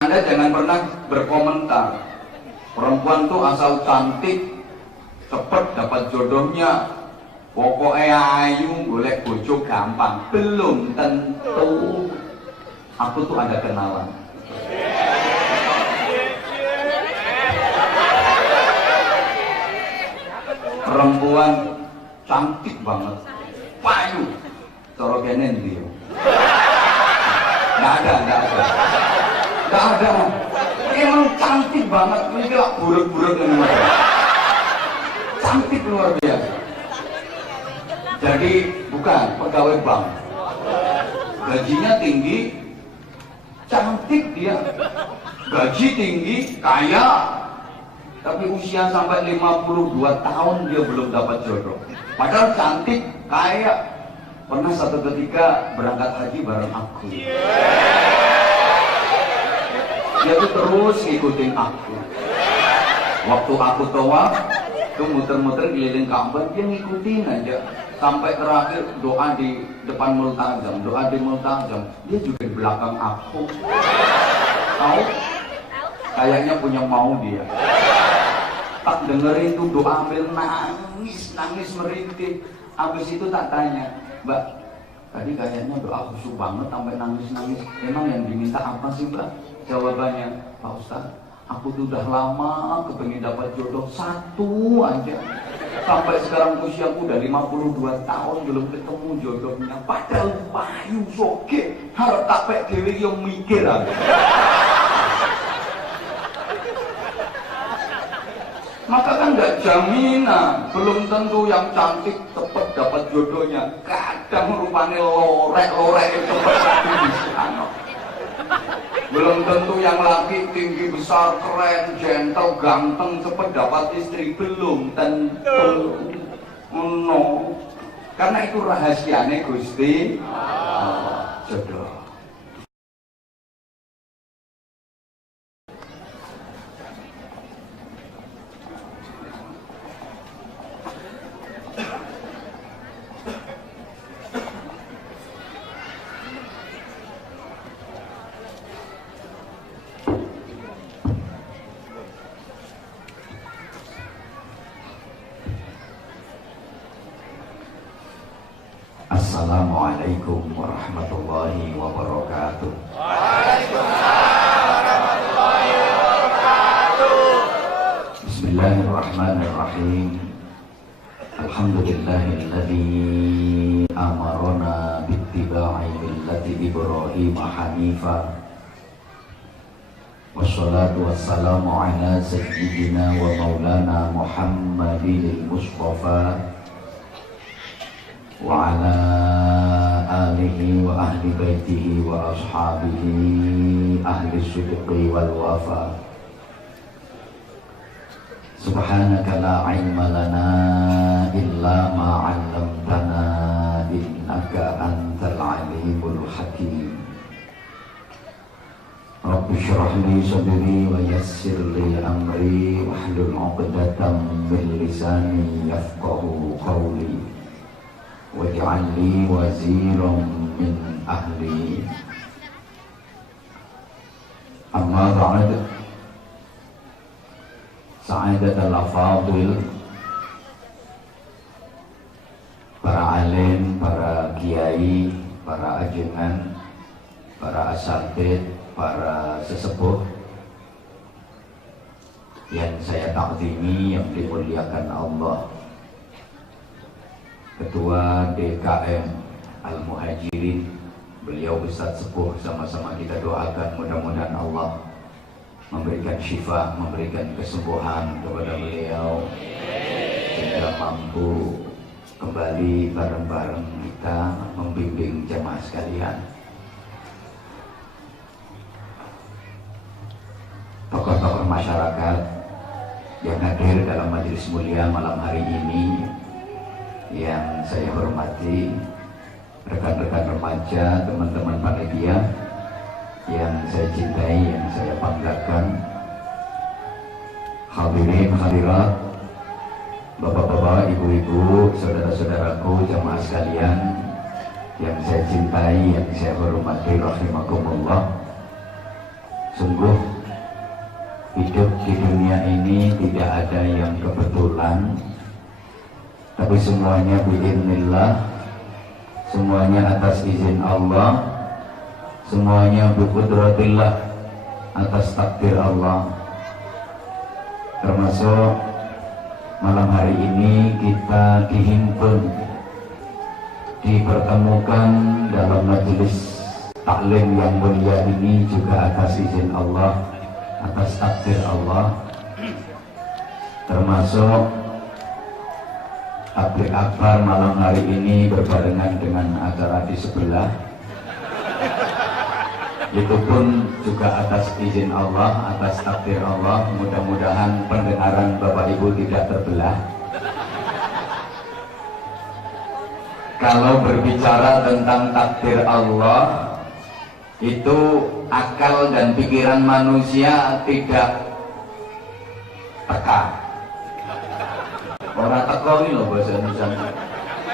Anda jangan pernah berkomentar perempuan tuh asal cantik cepet dapat jodohnya, pokoknya ayu golek bojo gampang. Belum tentu. Aku tuh ada kenalan. Perempuan cantik banget, payu, cara kene dia. Nggak ada. Emang cantik banget, ini lah buruk-buruk ini. Cantik luar biasa. Jadi bukan pegawai bank, gajinya tinggi, cantik dia, gaji tinggi, kaya, tapi usia sampai 52 tahun dia belum dapat jodoh. Padahal cantik, kaya. Pernah satu ketika berangkat haji bareng aku. Dia tuh terus ngikutin aku. Waktu aku tawaf, tuh muter-muter keliling Ka'bah, dia ngikutin aja. Sampai terakhir doa di depan multazam, doa di multazam, dia juga di belakang aku. Tahu? Kayaknya punya mau dia. Tak dengerin tuh doa ambil nangis merintih. Habis itu tak tanya, Mbak, tadi kayaknya doa khusyuk banget sampai nangis-nangis. Emang yang diminta apa sih, Mbak? Jawabannya, Pak Ustaz, aku tuh udah lama kepengen dapat jodoh satu aja. Sampai sekarang usiaku udah 52 tahun belum ketemu jodohnya. Padahal payu soge, harap tak dewe yang mikir aja. Maka kan nggak jaminan, belum tentu yang cantik cepat dapat jodohnya. Kadang rupanya lorek itu di sana. Belum tentu yang laki tinggi besar, keren, gentle, ganteng cepat dapat istri. Belum tentu. No. Karena itu rahasianya Gusti Allah. Jodoh. Assalamualaikum warahmatullahi wabarakatuh. Waalaikumsalam warahmatullahi wabarakatuh. Bismillahirrahmanirrahim. Alhamdulillahilladzi amarona bittiba'i millati Ibrahim hanifa. Wassalatu wassalamu ala sayyidina wa maulana Muhammadil Mustafa wa ala alihi wa ahli baitihi wa ashabihi ahli sidqi wal wafa. Subhanaka la ilma lana illa ma 'allamtana innaka antal alimul hakim. Rabbi shrah li sadri wa yassir li amri wahlul 'uqdatam min lisani yafqahu qawli. Waj'al li waziran min ahli. Amma ba'd. Sa'adatul afadil, para alim, para kiai, para ajengan, para asatidz, para sesepuh yang saya takzimi, yang dimuliakan Allah. Ketua DKM Al-Muhajirin, beliau Ustadz Sepuh, sama-sama kita doakan mudah-mudahan Allah memberikan syifa, memberikan kesembuhan kepada beliau sehingga mampu kembali bareng-bareng kita membimbing jamaah sekalian. Tokoh-tokoh masyarakat yang hadir dalam majelis mulia malam hari ini, yang saya hormati, rekan-rekan remaja, teman-teman panitia yang saya cintai, yang saya banggakan, hadirin hadirat, bapak-bapak, ibu-ibu, saudara-saudaraku, jamaah sekalian yang saya cintai, yang saya hormati, rahimakumullah. Sungguh hidup di dunia ini tidak ada yang kebetulan, tapi semuanya biiznillah, semuanya atas izin Allah, semuanya biqudratillah, atas takdir Allah. Termasuk malam hari ini kita dihimpun, dipertemukan dalam majelis taklim yang mulia ini juga atas izin Allah, atas takdir Allah. Termasuk takbir akbar malam hari ini berbarengan dengan acara di sebelah, itu pun juga atas izin Allah, atas takdir Allah. Mudah-mudahan pendengaran Bapak Ibu tidak terbelah. Kalau berbicara tentang takdir Allah, itu akal dan pikiran manusia tidak teka. Orang teko ini loh bahasa Indonesia,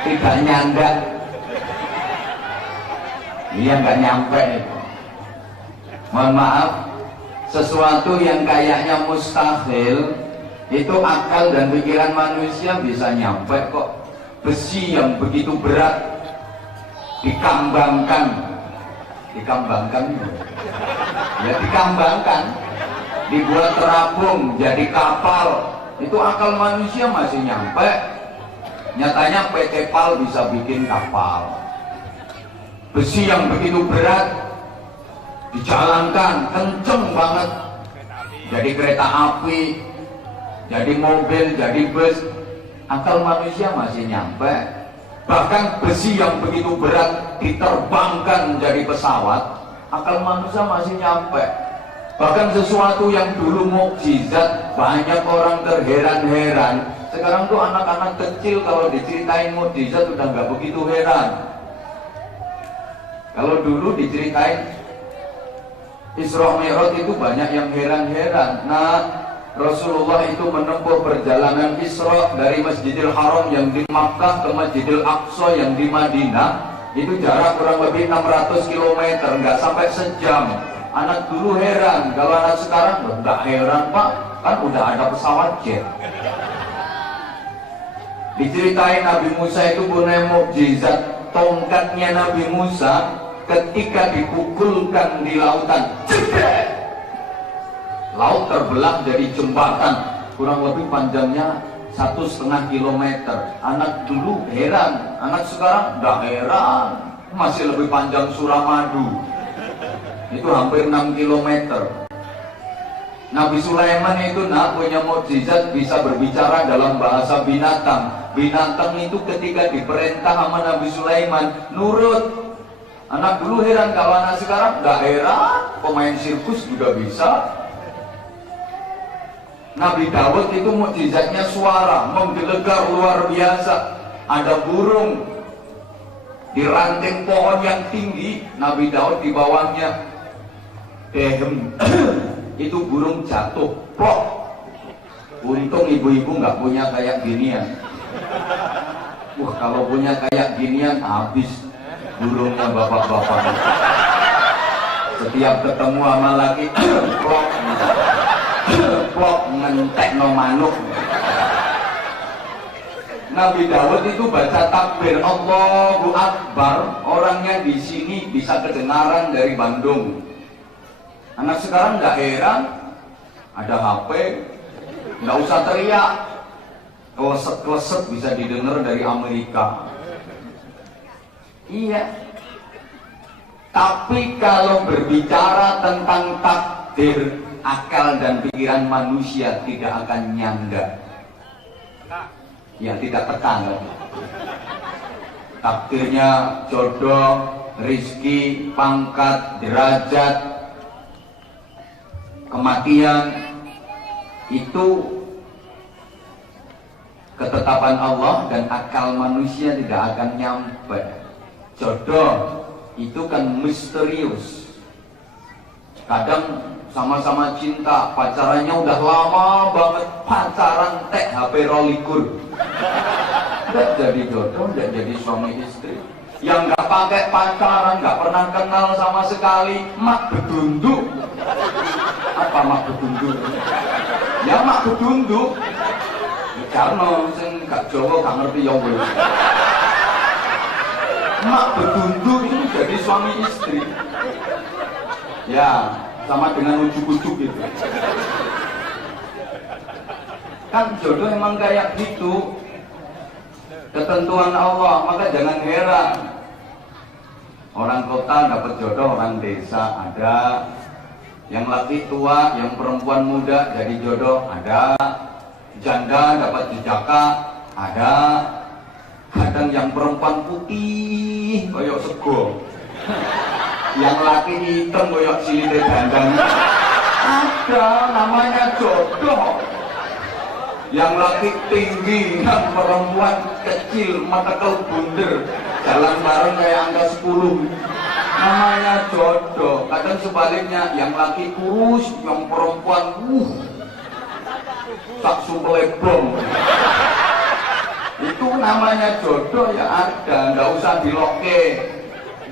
tidak nyanda. Iya, nggak nyampe itu. Mohon maaf, sesuatu yang kayaknya mustahil itu akal dan pikiran manusia bisa nyampe kok. Besi yang begitu berat dikembangkan ya, dikembangkan, dibuat terapung jadi kapal, itu akal manusia masih nyampe. Nyatanya PT PAL bisa bikin kapal. Besi yang begitu berat dijalankan kenceng banget, jadi kereta api, jadi mobil, jadi bus. Akal manusia masih nyampe. Bahkan besi yang begitu berat diterbangkan menjadi pesawat, akal manusia masih nyampe. Bahkan sesuatu yang dulu mukjizat, banyak orang terheran-heran. Sekarang tuh anak-anak kecil kalau diceritain mukjizat udah nggak begitu heran. Kalau dulu diceritain Isra Mi'raj itu banyak yang heran-heran. Nah, Rasulullah itu menempuh perjalanan Isra dari Masjidil Haram yang di Makkah ke Masjidil Aqsa yang di Madinah. Itu jarak kurang lebih 600 km, nggak sampai sejam. Anak dulu heran, kalau anak sekarang nggak heran Pak, kan udah ada pesawat jet. Diceritain Nabi Musa itu punya mukjizat, tongkatnya Nabi Musa ketika dipukulkan di lautan, jedek, laut terbelah jadi jembatan, kurang lebih panjangnya 1,5 kilometer. Anak dulu heran, anak sekarang nggak heran, masih lebih panjang Suramadu, itu hampir 6 kilometer. Nabi Sulaiman itu punya mukjizat, bisa berbicara dalam bahasa binatang. Binatang itu ketika diperintah sama Nabi Sulaiman nurut. Anak dulu heran, kalau anak sekarang nggak heran, pemain sirkus juga bisa. Nabi Daud itu mukjizatnya suara, menggelegar luar biasa. Ada burung di ranting pohon yang tinggi, Nabi Daud di bawahnya, dehem, itu burung jatuh, plok. Untung ibu-ibu nggak punya kayak ginian. Wah, kalau punya kayak ginian habis burungnya bapak-bapak. Setiap ketemu sama laki, plok. Plok ngentekno manuk. Nabi Daud itu baca takbir Allahu Akbar, orangnya di sini bisa kedengaran dari Bandung. Anak sekarang nggak heran, ada HP, nggak usah teriak, kleset-kleset bisa didengar dari Amerika. Iya. Tapi kalau berbicara tentang takdir, akal dan pikiran manusia tidak akan nyangga. Ya, tidak tekan. Takdirnya jodoh, rizki, pangkat, derajat, kematian, itu ketetapan Allah dan akal manusia tidak akan nyampe. Jodoh itu kan misterius. Kadang sama-sama cinta, pacarannya udah lama banget, pacaran HP rolikur, nggak jadi jodoh, nggak jadi suami istri. yang nggak pakai pacaran, nggak pernah kenal sama sekali, mak bedunduk. Apa mak bedunduk? Ya mak bedunduk. Karena sing gak Jawa gak ngerti ya weh. Mak bedunduk itu jadi suami istri. Ya, sama dengan ujuk-ujuk gitu. Kan jodoh emang kayak gitu, ketentuan Allah. Maka jangan heran orang kota dapat jodoh, orang desa ada, yang laki tua, yang perempuan muda jadi jodoh ada, janda dapat jejaka ada, kadang yang perempuan putih koyok sego, yang laki hitam koyok silite dandang ada, namanya jodoh. Yang laki tinggi, yang perempuan kecil, mata bunder, jalan bareng kayak angka 10, namanya jodoh. Kadang sebaliknya, yang laki kurus, yang perempuan sak sumpelebong, itu namanya jodoh. Ya ada, nggak usah diloke.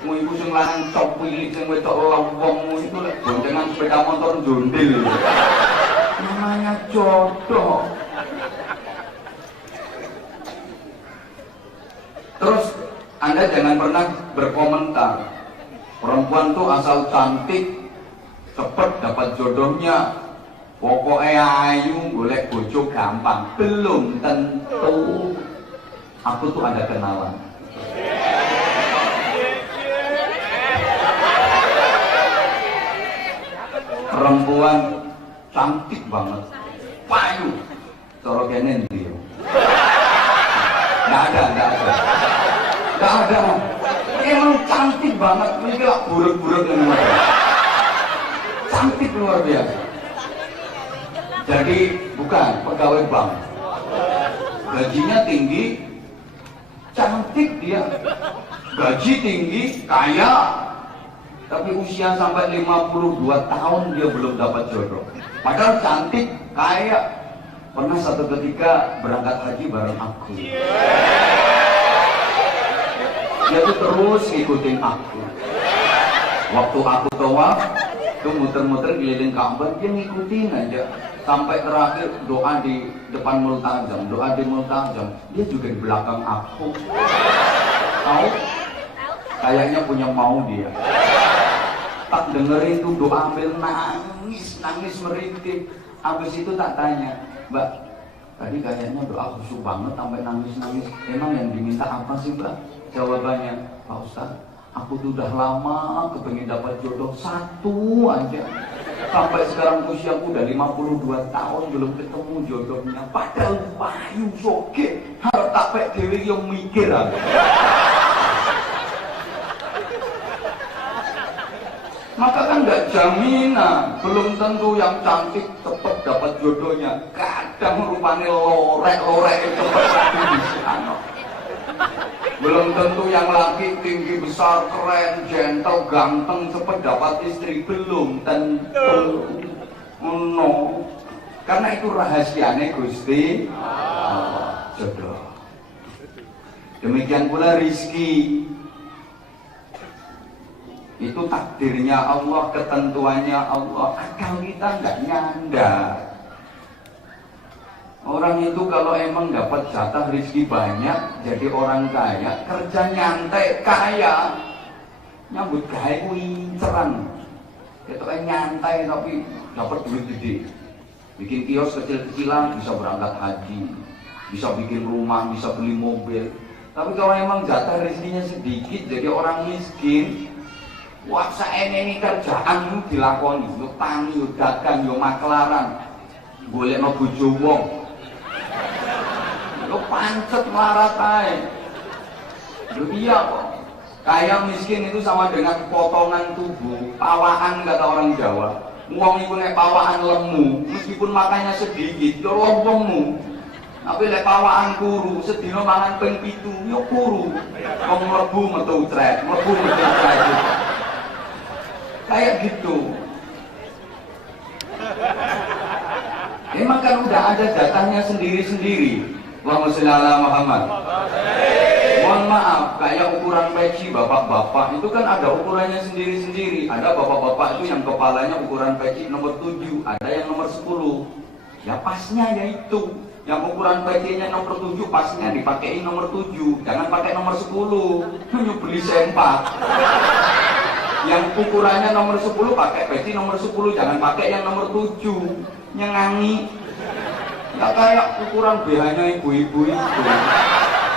Mu iku sing lanang cok pilih sing wedok lowongmu itu lek boncengan sepeda motor jondil. Namanya jodoh. Terus Anda jangan pernah berkomentar perempuan tuh asal cantik cepet dapat jodohnya, pokoknya ayu golek bojo gampang. Belum tentu. Aku tuh ada kenalan. Perempuan cantik banget, payu, cara kene ndi yo. Nggak ada. Emang cantik banget, ini kayak buruk-buruk dengan cantik luar biasa. Jadi bukan pegawai bank, gajinya tinggi, cantik dia, gaji tinggi, kaya, tapi usia sampai 52 tahun dia belum dapat jodoh. Padahal cantik, kaya. Pernah satu ketika berangkat haji bareng aku. Dia tuh terus ngikutin aku. Waktu aku tawaf, tuh muter-muter keliling Ka'bah, dia ngikutin aja. Sampai terakhir doa di depan multazam, doa di multazam, dia juga di belakang aku. Tahu? Kayaknya punya mau dia. Tak dengerin tuh doa ambil nangis merintih. Habis itu tak tanya, Mbak, tadi kayaknya doa khusyuk banget sampai nangis-nangis. Emang yang diminta apa sih, Mbak? Jawabannya, Pak Ustaz, aku tuh udah lama kepengen dapat jodoh satu aja. Sampai sekarang usiaku udah 52 tahun belum ketemu jodohnya. Padahal payu soge, harap tak pek dewe yang mikir aku. Maka kan nggak jaminan, belum tentu yang cantik cepet dapat jodohnya. Kadang rupanya lorek cepet di sana. Belum tentu yang laki tinggi besar keren, gentle, ganteng cepet dapat istri. Belum tentu. No. Karena itu rahasianya Gusti Allah, jodoh. Demikian pula rizki. Itu takdirnya Allah, ketentuannya Allah. Akal kita nggak nyandar. Orang itu kalau emang dapat jatah rezeki banyak, jadi orang kaya, kerja nyantai kaya, nyambut gawe winceran. Itu nyantai tapi dapat duit gede. Bikin kios kecil-kecilan bisa berangkat haji, bisa bikin rumah, bisa beli mobil. Tapi kalau emang jatah rezekinya sedikit, jadi orang miskin. Wah, ini kerjaan dilakoni, yo tani, yo dagang, yo maklaran, golekno bojo wong, yo pancet melarat ae. Yo iya kok. Kaya miskin itu sama dengan potongan tubuh, pawaan kata orang Jawa. Wong iku nek pawaan lemu, meskipun makannya sedikit, yo lompongmu. Tapi lek pawaan kuru, sedina mangan ping 7, yo kuru. Wong mlebu metu trek, mlebu metu trek. Kayak gitu. Memang kan udah ada datanya sendiri-sendiri. Allahumma sholli ala Muhammad. Mohon maaf, kayak ukuran peci bapak-bapak itu kan ada ukurannya sendiri-sendiri. Ada bapak-bapak itu yang kepalanya ukuran peci nomor 7, ada yang nomor 10. Ya pasnya ya itu. Yang ukuran pecinya nomor 7, pasnya dipakein nomor 7. Jangan pakai nomor 10. Beli sempak. Yang ukurannya nomor 10 pakai peci nomor 10, jangan pakai yang nomor 7. Nyengangi. Ya kayak ukuran BH-nya ibu-ibu itu.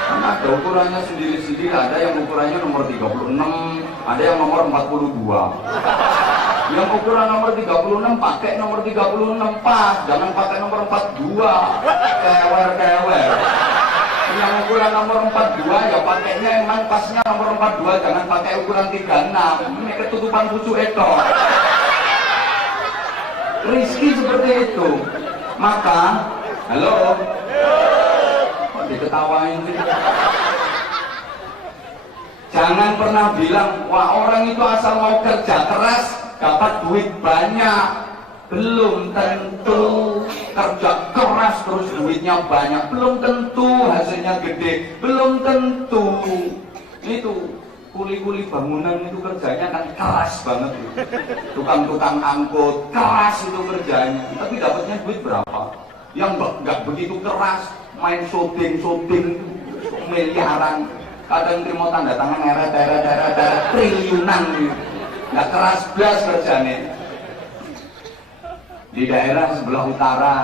Karena ada ukurannya sendiri-sendiri, ada yang ukurannya nomor 36, ada yang nomor 42. Yang ukuran nomor 36 pakai nomor 36 pas, jangan pakai nomor 42. Kewer-kewer. Yang ukuran nomor 42 ya pakainya emang pasnya nomor 42, jangan pakai ukuran 36. Ini ketutupan pucuk itu. Rizki seperti itu. Maka, halo. Diketawain gitu. Jangan pernah bilang, wah orang itu asal mau kerja keras dapat duit banyak. Belum tentu. Kerja keras terus duitnya banyak, belum tentu hasilnya gede, belum tentu. Itu kuli-kuli bangunan itu kerjanya kan keras banget. Tukang-tukang angkut keras itu kerjanya, tapi dapatnya duit berapa? Yang nggak begitu keras, main syuting miliaran, kadang terima tanda tangan eret triliunan gitu. Nggak keras belas kerjanya. Di daerah sebelah utara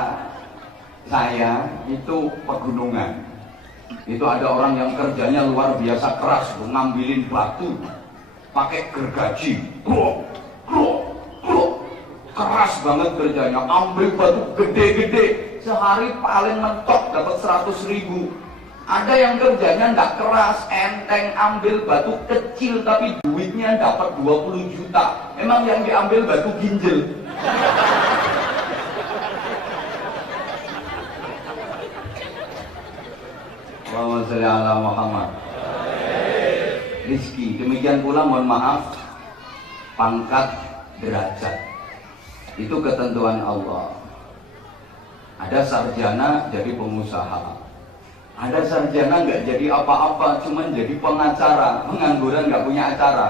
saya itu pegunungan, itu ada orang yang kerjanya luar biasa keras, ngambilin batu pakai gergaji, keras banget kerjanya, ambil batu gede-gede, sehari paling mentok dapat 100.000. Ada yang kerjanya nggak keras, enteng, ambil batu kecil tapi duitnya dapat 20 juta. Emang yang diambil batu ginjal. Allahumma sholli ala Muhammad. Rizki, demikian pula mohon maaf, pangkat, derajat itu ketentuan Allah. Ada sarjana jadi pengusaha, ada sarjana nggak jadi apa-apa, cuman jadi pengacara, pengangguran nggak punya acara.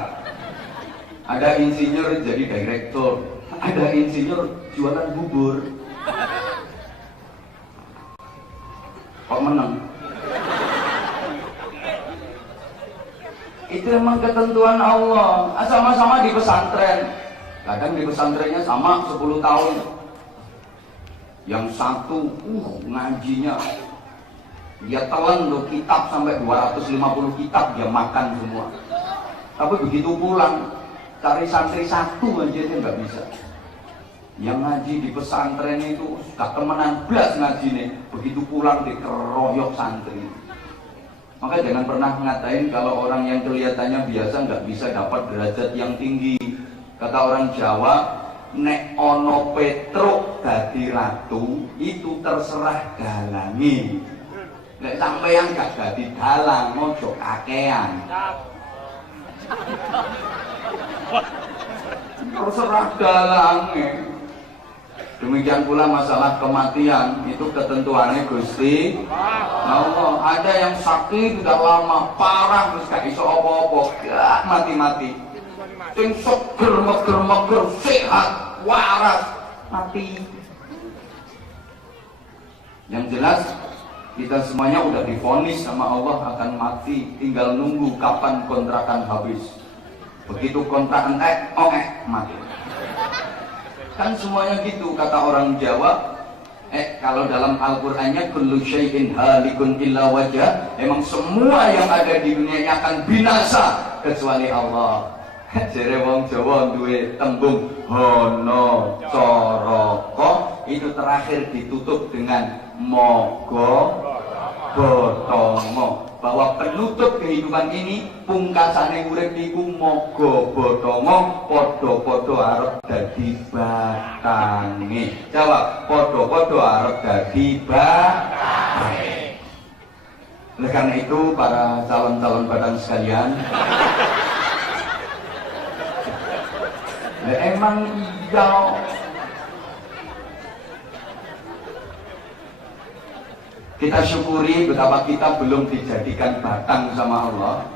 Ada insinyur jadi direktur, ada insinyur jualan bubur. Kok menang? Itu emang ketentuan Allah. Sama-sama di pesantren, kadang di pesantrennya sama 10 tahun. Yang satu ngajinya dia telan loh kitab sampai 250 kitab dia makan semua. Tapi begitu pulang cari santri satu aja dia nggak bisa. Yang ngaji di pesantren itu gak temenan belas ngaji nih, begitu pulang dikeroyok santri. Maka jangan pernah ngatain kalau orang yang kelihatannya biasa nggak bisa dapat derajat yang tinggi. Kata orang Jawa, nek ono petruk dadi ratu itu terserah dalangi. Nek sampeyan gak dadi dalang mojo kakean. Terserah dalange. Demikian pula masalah kematian itu ketentuannya Gusti Allah. Ada yang sakit sudah lama parah terus gak iso apa-apa, gak mati-mati. Sing seger meger sehat waras mati. Yang jelas kita semuanya udah divonis sama Allah akan mati, tinggal nunggu kapan kontrakan habis. Begitu kontrak entek, mati. Kan semuanya gitu kata orang Jawa. Kalau dalam Al-Qur'annya kullu syai'in halikun illa wajah, emang semua yang ada di dunia ini akan binasa kecuali Allah. Jere wong Jawa duwe tembung hono coroko, itu terakhir ditutup dengan mogo botongo, bahwa penutup kehidupan ini pungkasane urip iku moga botongo, padha-padha arep dadi batange. Jawab, padha-padha arep dadi batange. Oleh karena itu para calon-calon badan sekalian, emang iya Kita syukuri betapa kita belum dijadikan batang sama Allah,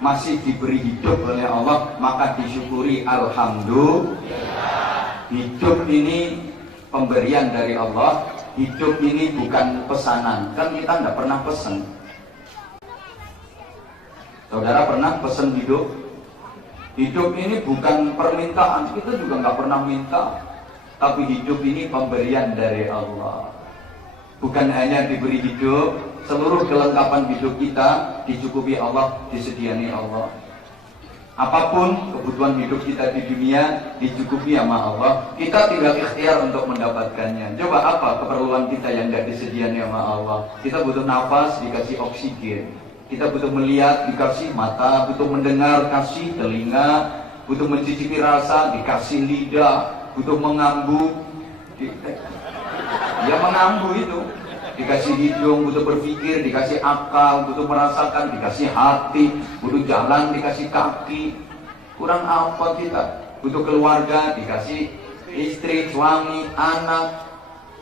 masih diberi hidup oleh Allah, maka disyukuri. Alhamdulillah. Hidup ini pemberian dari Allah. Hidup ini bukan pesanan. Kan kita tidak pernah pesan. Saudara pernah pesan hidup? Hidup ini bukan permintaan. Kita juga nggak pernah minta. Tapi hidup ini pemberian dari Allah. Bukan hanya diberi hidup, seluruh kelengkapan hidup kita dicukupi Allah, disediani Allah. Apapun kebutuhan hidup kita di dunia dicukupi sama Allah. Kita tinggal ikhtiar untuk mendapatkannya. Coba apa keperluan kita yang tidak disediani sama Allah? Kita butuh nafas, dikasih oksigen. Kita butuh melihat, dikasih mata. Butuh mendengar, kasih telinga. Butuh mencicipi rasa, dikasih lidah. Butuh mengambu, ya mengambu itu. Dikasih hidung, butuh berpikir, dikasih akal, butuh merasakan, dikasih hati, butuh jalan, dikasih kaki. Kurang apa kita? Butuh keluarga, dikasih istri, suami, anak.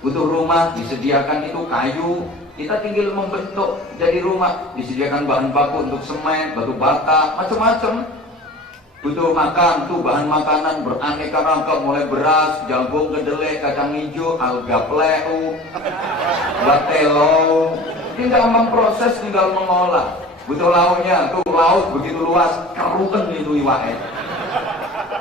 Butuh rumah, disediakan itu kayu. Kita tinggal membentuk jadi rumah, disediakan bahan baku untuk semen, batu bata, macam-macam. Butuh makan, tuh bahan makanan beraneka ragam, mulai beras, jagung, kedelai, kacang hijau, alga pleu, batelo. Tinggal memproses, tinggal mengolah. Butuh lauknya, tuh laut begitu luas, keruken itu iwake.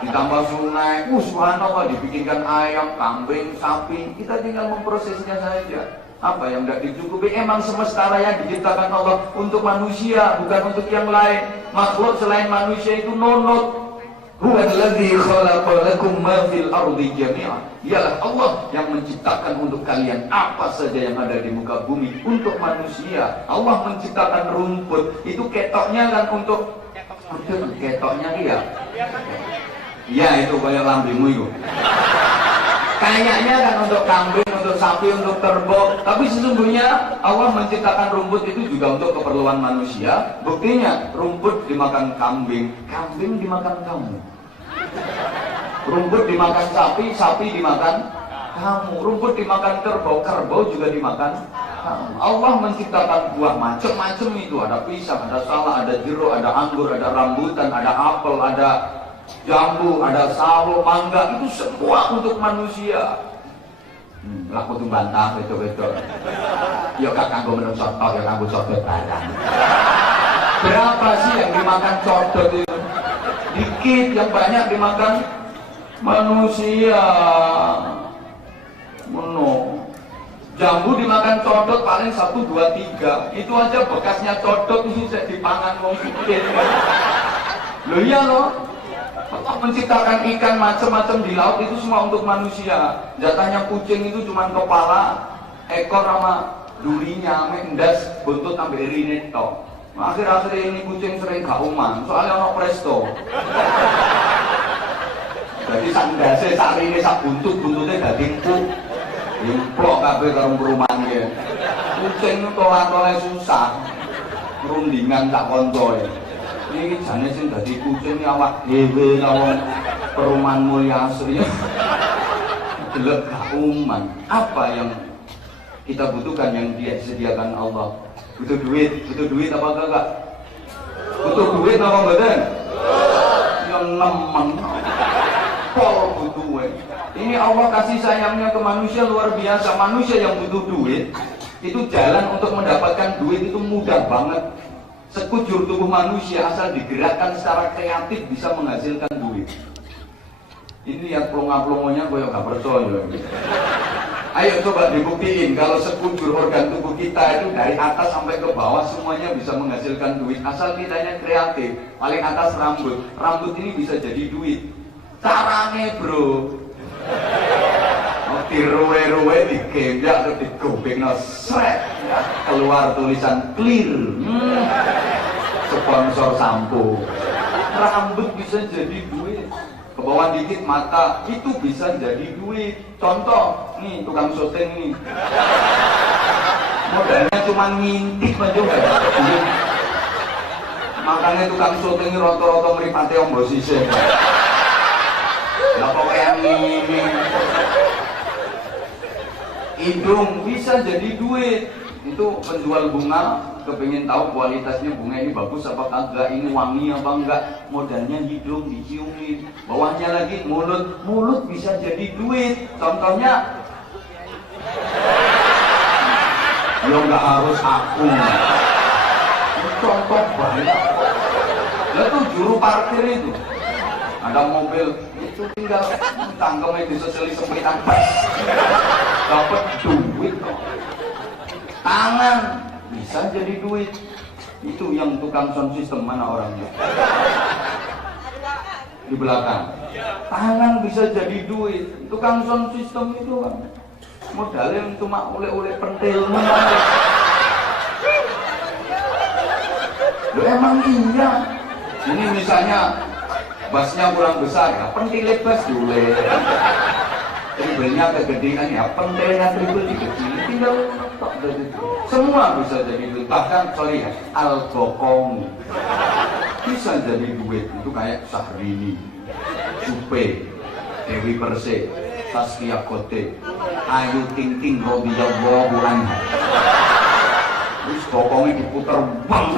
Ditambah sungai, subhanallah, dibikinkan ayam, kambing, sapi. Kita tinggal memprosesnya saja. Apa yang tidak dicukupi? Emang semesta raya diciptakan Allah untuk manusia, bukan untuk yang lain. Makhluk selain manusia itu nonot. Huwallazi khalaqa lakum ma fil ardi jami'an. Ialah Allah yang menciptakan untuk kalian apa saja yang ada di muka bumi untuk manusia. Allah menciptakan rumput. Itu ketoknya kan untuk ketoknya iya. Iya itu kayak lambemu itu. Kayaknya kan untuk kambing, untuk sapi, untuk kerbau. Tapi sesungguhnya Allah menciptakan rumput itu juga untuk keperluan manusia. Buktinya rumput dimakan kambing, kambing dimakan kamu. Rumput dimakan sapi, sapi dimakan kamu. Rumput dimakan kerbau, kerbau juga dimakan kamu. Allah menciptakan buah macam-macam itu. Ada pisang, ada salak, ada jeruk, ada anggur, ada rambutan, ada apel, ada jambu, ada sawo, mangga, itu semua untuk manusia. Laku tuh bantah, betul-betul. Ya kakak gue menurut sotok, ya kakak gue codot barang. Berapa sih yang dimakan codot itu? Dikit, yang banyak dimakan manusia. Jambu dimakan codot paling 1, 2, 3. Itu aja bekasnya codot itu bisa dipangan wong sikit. Loh iya loh. Allah menciptakan ikan macam-macam di laut itu semua untuk manusia. Jatahnya kucing itu cuma kepala, ekor sama durinya, mendas, buntut sampai rine tok. Akhir-akhir ini kucing sering gak uman, soalnya ono presto. Jadi sak ndase, sak rine, sak buntutnya dadi empuk. Implok kabeh karo perumahan ya. Kucing itu tolan-tolnya susah. Rundingan tak koncoy. Ini jane sing dadi kucing awak dhewe lawan perumahan Mulya Asri. Delok gak uman. Apa yang kita butuhkan yang dia sediakan Allah? Butuh duit apa enggak? Butuh duit apa mboten? Yang nemen. Pol butuh duit. Ini Allah kasih sayangnya ke manusia luar biasa. Manusia yang butuh duit itu jalan untuk mendapatkan duit itu mudah banget. Sekujur tubuh manusia asal digerakkan secara kreatif bisa menghasilkan duit. Ini yang plonga-plongonya gue gak percaya. Ayo coba dibuktiin kalau sekujur organ tubuh kita itu dari atas sampai ke bawah semuanya bisa menghasilkan duit asal kitanya kreatif. Paling atas rambut, rambut ini bisa jadi duit. Caranya bro, diruwe-ruwe, digendak, atau digobeng, sret, keluar tulisan clear, sponsor sampo. Rambut bisa jadi duit. Ke bawah dikit mata, itu bisa jadi duit. Contoh, nih tukang syuting nih, modalnya cuma ngintip aja gak ada duit. Makanya tukang syuting ini rata-rata meripati ombo sisih. Lah pokoknya ini hidung bisa jadi duit. Itu penjual bunga kepingin tahu kualitasnya bunga ini bagus apa kagak, ini wangi apa enggak, modalnya hidung diciumin, bawahnya lagi mulut, mulut bisa jadi duit. Contohnya ya nggak harus aku, contoh banyak. Ya tuh juru parkir itu ada mobil itu tinggal tangkemnya diseseli sempitan dapat duit kok. Tangan bisa jadi duit. Itu yang tukang sound system, mana orangnya? Di belakang. Tangan bisa jadi duit. Tukang sound system itu kan modalnya cuma oleh-oleh pentil. Loh, emang iya. Ini misalnya bassnya kurang besar ya, pentilnya bass dulu. Tribelnya kegedean ya, pentilnya tribel dikecilin, tinggal letak dari itu. Semua bisa jadi duit. Bahkan sorry ya, Al-Bokong bisa jadi duit. Itu kayak Syahrini, Supe, Dewi Persik, Saskia Kote, Ayu Ting Ting, radhiyallahu anha. Terus bokongnya diputer bang,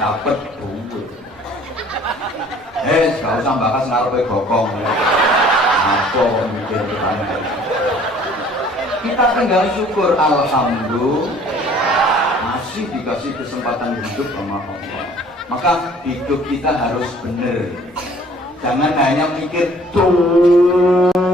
dapet duit. Gak usah bakas ngarepe bokong. Apa mikir kita tinggal syukur, alhamdulillah masih dikasih kesempatan hidup sama Allah. Maka hidup kita harus benar. Jangan hanya mikir dunia.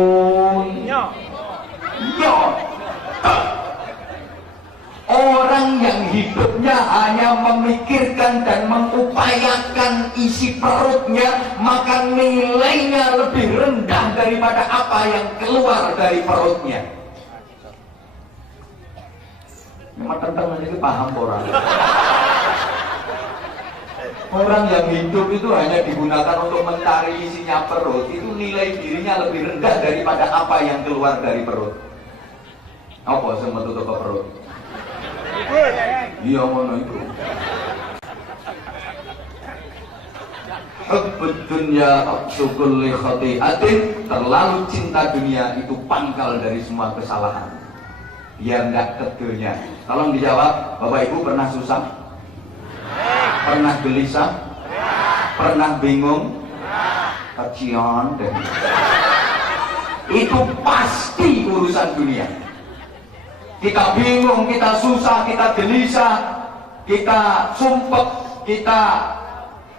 Orang yang hidupnya hanya memikirkan dan mengupayakan isi perutnya, maka nilainya lebih rendah daripada apa yang keluar dari perutnya. Memang tentang ini paham orang. Orang yang hidup itu hanya digunakan untuk mencari isinya perut, itu nilai dirinya lebih rendah daripada apa yang keluar dari perut. Apa semua tutup perut? Iya mana itu. Hubbud dunya syukul li khati'atin, terlalu cinta dunia itu pangkal dari semua kesalahan. Biar enggak kedunya. Tolong dijawab, Bapak Ibu pernah susah? Pernah gelisah? Pernah bingung? Kecian deh. Itu pasti urusan dunia. Kita bingung, kita susah, kita gelisah, kita sumpek, kita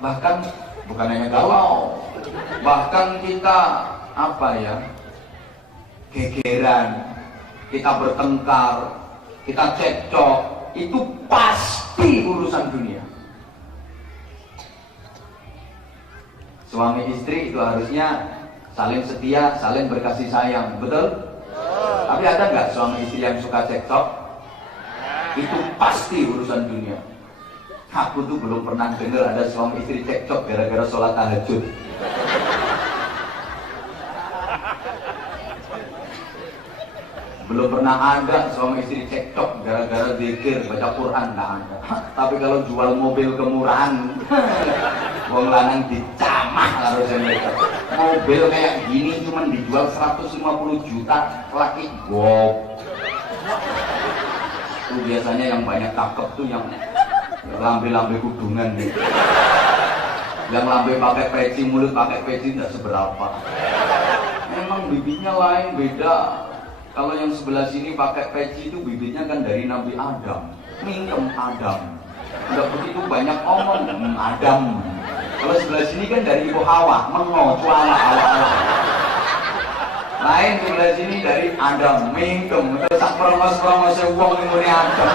bahkan bukan hanya galau, bahkan kita apa ya, gegeran, kita bertengkar, kita cekcok, itu pasti urusan dunia. Suami istri itu harusnya saling setia, saling berkasih sayang, betul? Tapi ada nggak suami istri yang suka cekcok? Itu pasti urusan dunia. Aku tuh belum pernah dengar ada suami istri cekcok gara-gara sholat tahajud. Belum pernah ada suami istri cekcok gara-gara zikir, baca Quran, nggak ada. Tapi kalau jual mobil kemurahan, wong lanang dicamah harusnya mereka. Mobil kayak gini cuman dijual 150 juta, laki gop. Itu biasanya yang banyak cakep tuh yang lambe-lambe kudungan nih. Yang lambe pakai peci, mulut pakai peci tidak seberapa. Memang bibitnya lain, beda. Kalau yang sebelah sini pakai peci itu bibitnya kan dari Nabi Adam, minum Adam. Udah begitu banyak omong Adam. Kalau sebelah sini kan dari Ibu Hawa, mengocuala ala-ala. Lain sebelah sini dari Adam, minum. Terus tak permas-permas uang ini Adam,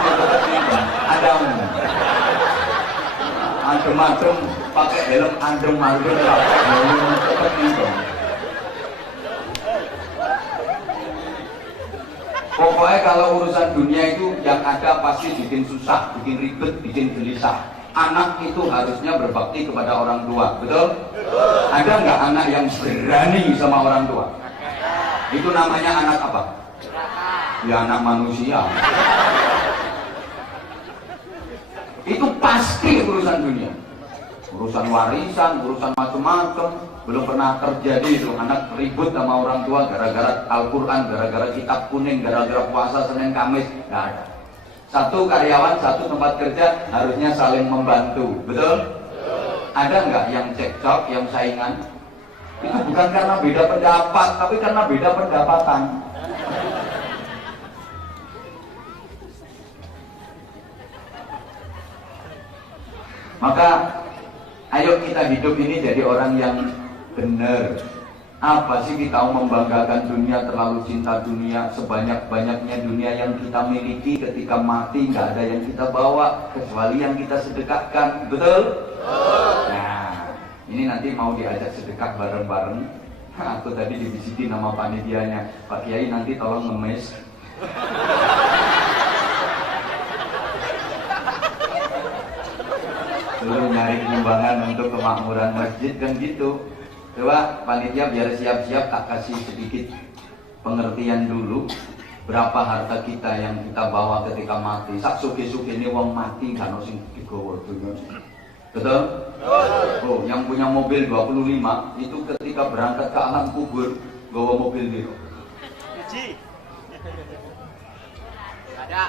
Adam. Adem-adem pakai helm adem-adem pakai minum. Pokoknya kalau urusan dunia itu yang ada pasti bikin susah, bikin ribet, bikin gelisah. Anak itu harusnya berbakti kepada orang tua, betul? Ada nggak anak yang berani sama orang tua? Itu namanya anak apa? Ya anak manusia. Itu pasti urusan dunia. Urusan warisan, urusan macam-macam. Belum pernah terjadi itu anak ribut sama orang tua gara-gara Al-Quran, gara-gara kitab kuning, gara-gara puasa Senin Kamis. Nggak ada. Satu karyawan, satu tempat kerja harusnya saling membantu, betul? Ada nggak yang cekcok, yang saingan? Itu bukan karena beda pendapat, tapi karena beda pendapatan. Maka ayo kita hidup ini jadi orang yang benar. Apa sih kita mau membanggakan dunia, terlalu cinta dunia, sebanyak-banyaknya dunia yang kita miliki, ketika mati nggak ada yang kita bawa kecuali yang kita sedekahkan, betul? Nah, ini nanti mau diajak sedekah bareng-bareng. Aku tadi dibisikin nama panitianya, Pak Kiai nanti tolong ngemes. Dulu nyari sumbangan untuk kemakmuran masjid kan gitu. Coba panitia biar siap-siap tak kasih sedikit pengertian dulu berapa harta kita yang kita bawa ketika mati. Sak suki-suki ini wong mati kan sing digawa dunya. Betul? Oh, yang punya mobil 25 itu ketika berangkat ke alam kubur gawa mobil dia.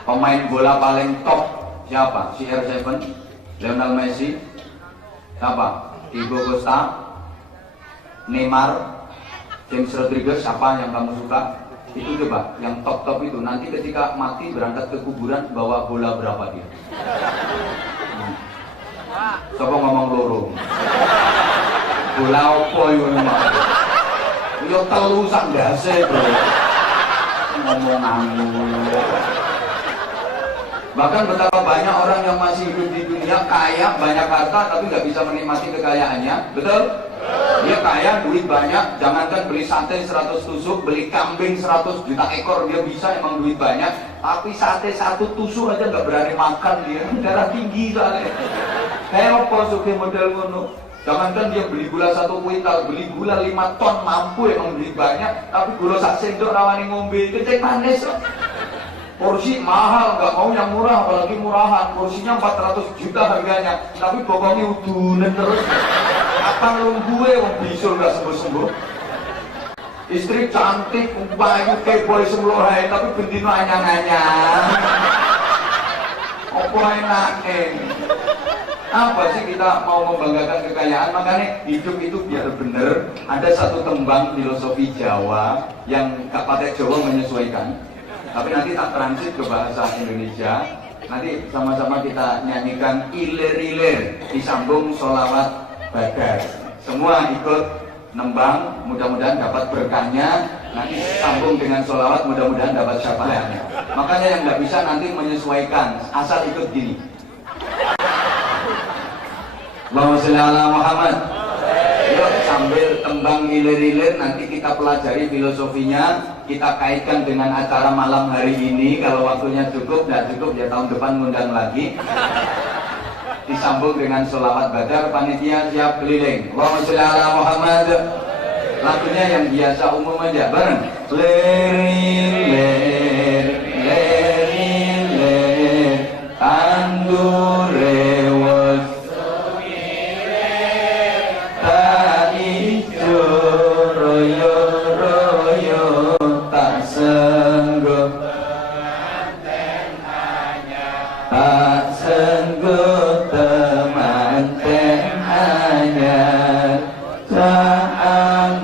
Pemain bola paling top siapa? CR7, Lionel Messi, siapa? Diego Costa, Neymar, James Rodriguez, siapa yang kamu suka? Itu coba, yang top-top itu. Nanti ketika mati berangkat ke kuburan bawa bola berapa dia? Coba ngomong loro. Bola opo yo memang. Yo telu sak ndase, Bro. Ngomong anu. Bahkan betapa banyak orang yang masih hidup di dunia kaya, banyak harta tapi nggak bisa menikmati kekayaannya, betul? Dia kaya, duit banyak, jangankan beli sate 100 tusuk, beli kambing 100 juta ekor dia bisa, emang duit banyak. Tapi sate 1 tusuk aja nggak berani makan dia, darah tinggi soalnya. Kayak apa suke model ngono? Jangankan dia beli gula 1 kuintal, beli gula 5 ton mampu, emang duit banyak. Tapi gula sak sendok rawani ngombe, kecek manis. Porsi mahal, nggak mau yang murah, apalagi murahan. Porsinya 400 juta harganya, tapi pokoknya udunan terus. Apa gue wong bisul nggak sembuh-sembuh. Istri cantik, bayu keboy semlohe, tapi bendino anyang-anyang. Apa enaknya? Apa sih kita mau membanggakan kekayaan? Makanya hidup itu biar bener. Ada satu tembang filosofi Jawa yang Kak Patek Jawa menyesuaikan. Tapi nanti tak transit ke bahasa Indonesia. Nanti sama-sama kita nyanyikan ilir-ilir disambung sholawat badar. Semua ikut nembang, mudah-mudahan dapat berkahnya. Nanti sambung dengan sholawat, mudah-mudahan dapat syafaatnya. Makanya yang nggak bisa nanti menyesuaikan, asal ikut gini. Allahumma sholli ala Muhammad. Yuk sambil tembang ilir-ilir nanti kita pelajari filosofinya, kita kaitkan dengan acara malam hari ini. Kalau waktunya cukup, nggak cukup ya tahun depan ngundang lagi. Disambung dengan sholawat badar, panitia siap keliling. Allahumma sholli ala Muhammad. Lagunya yang biasa umum aja, bareng. Lir-lir, lir-lir, tandure wes tak ijo, royo-royo tak sengguh, tak sengguh temanten anyar, caangon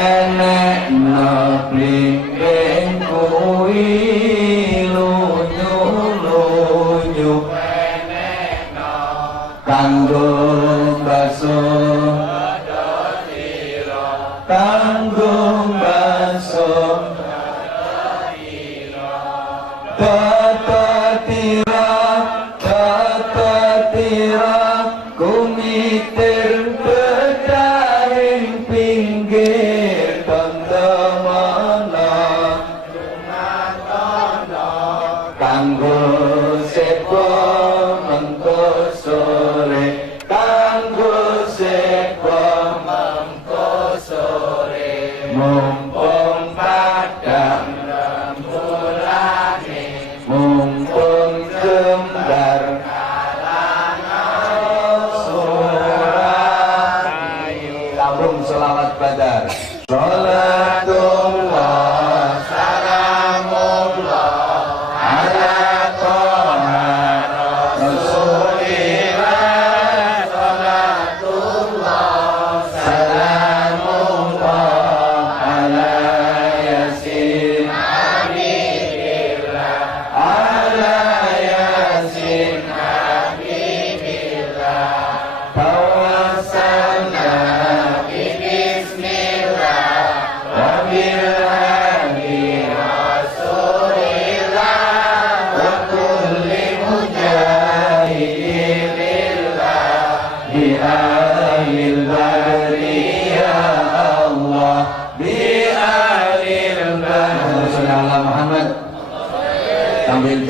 enek no blimbing kuwi lunyu-lunyu kanggo baso, kanggo baso tata-tira kumitir bedaring pinggir tanda-mana kanggo sepo mengko sore, kanggo sepo mengko sore, mumpung padang rembulan, mumpung jembar surat. Sambung selawat badar. Sholatullah salam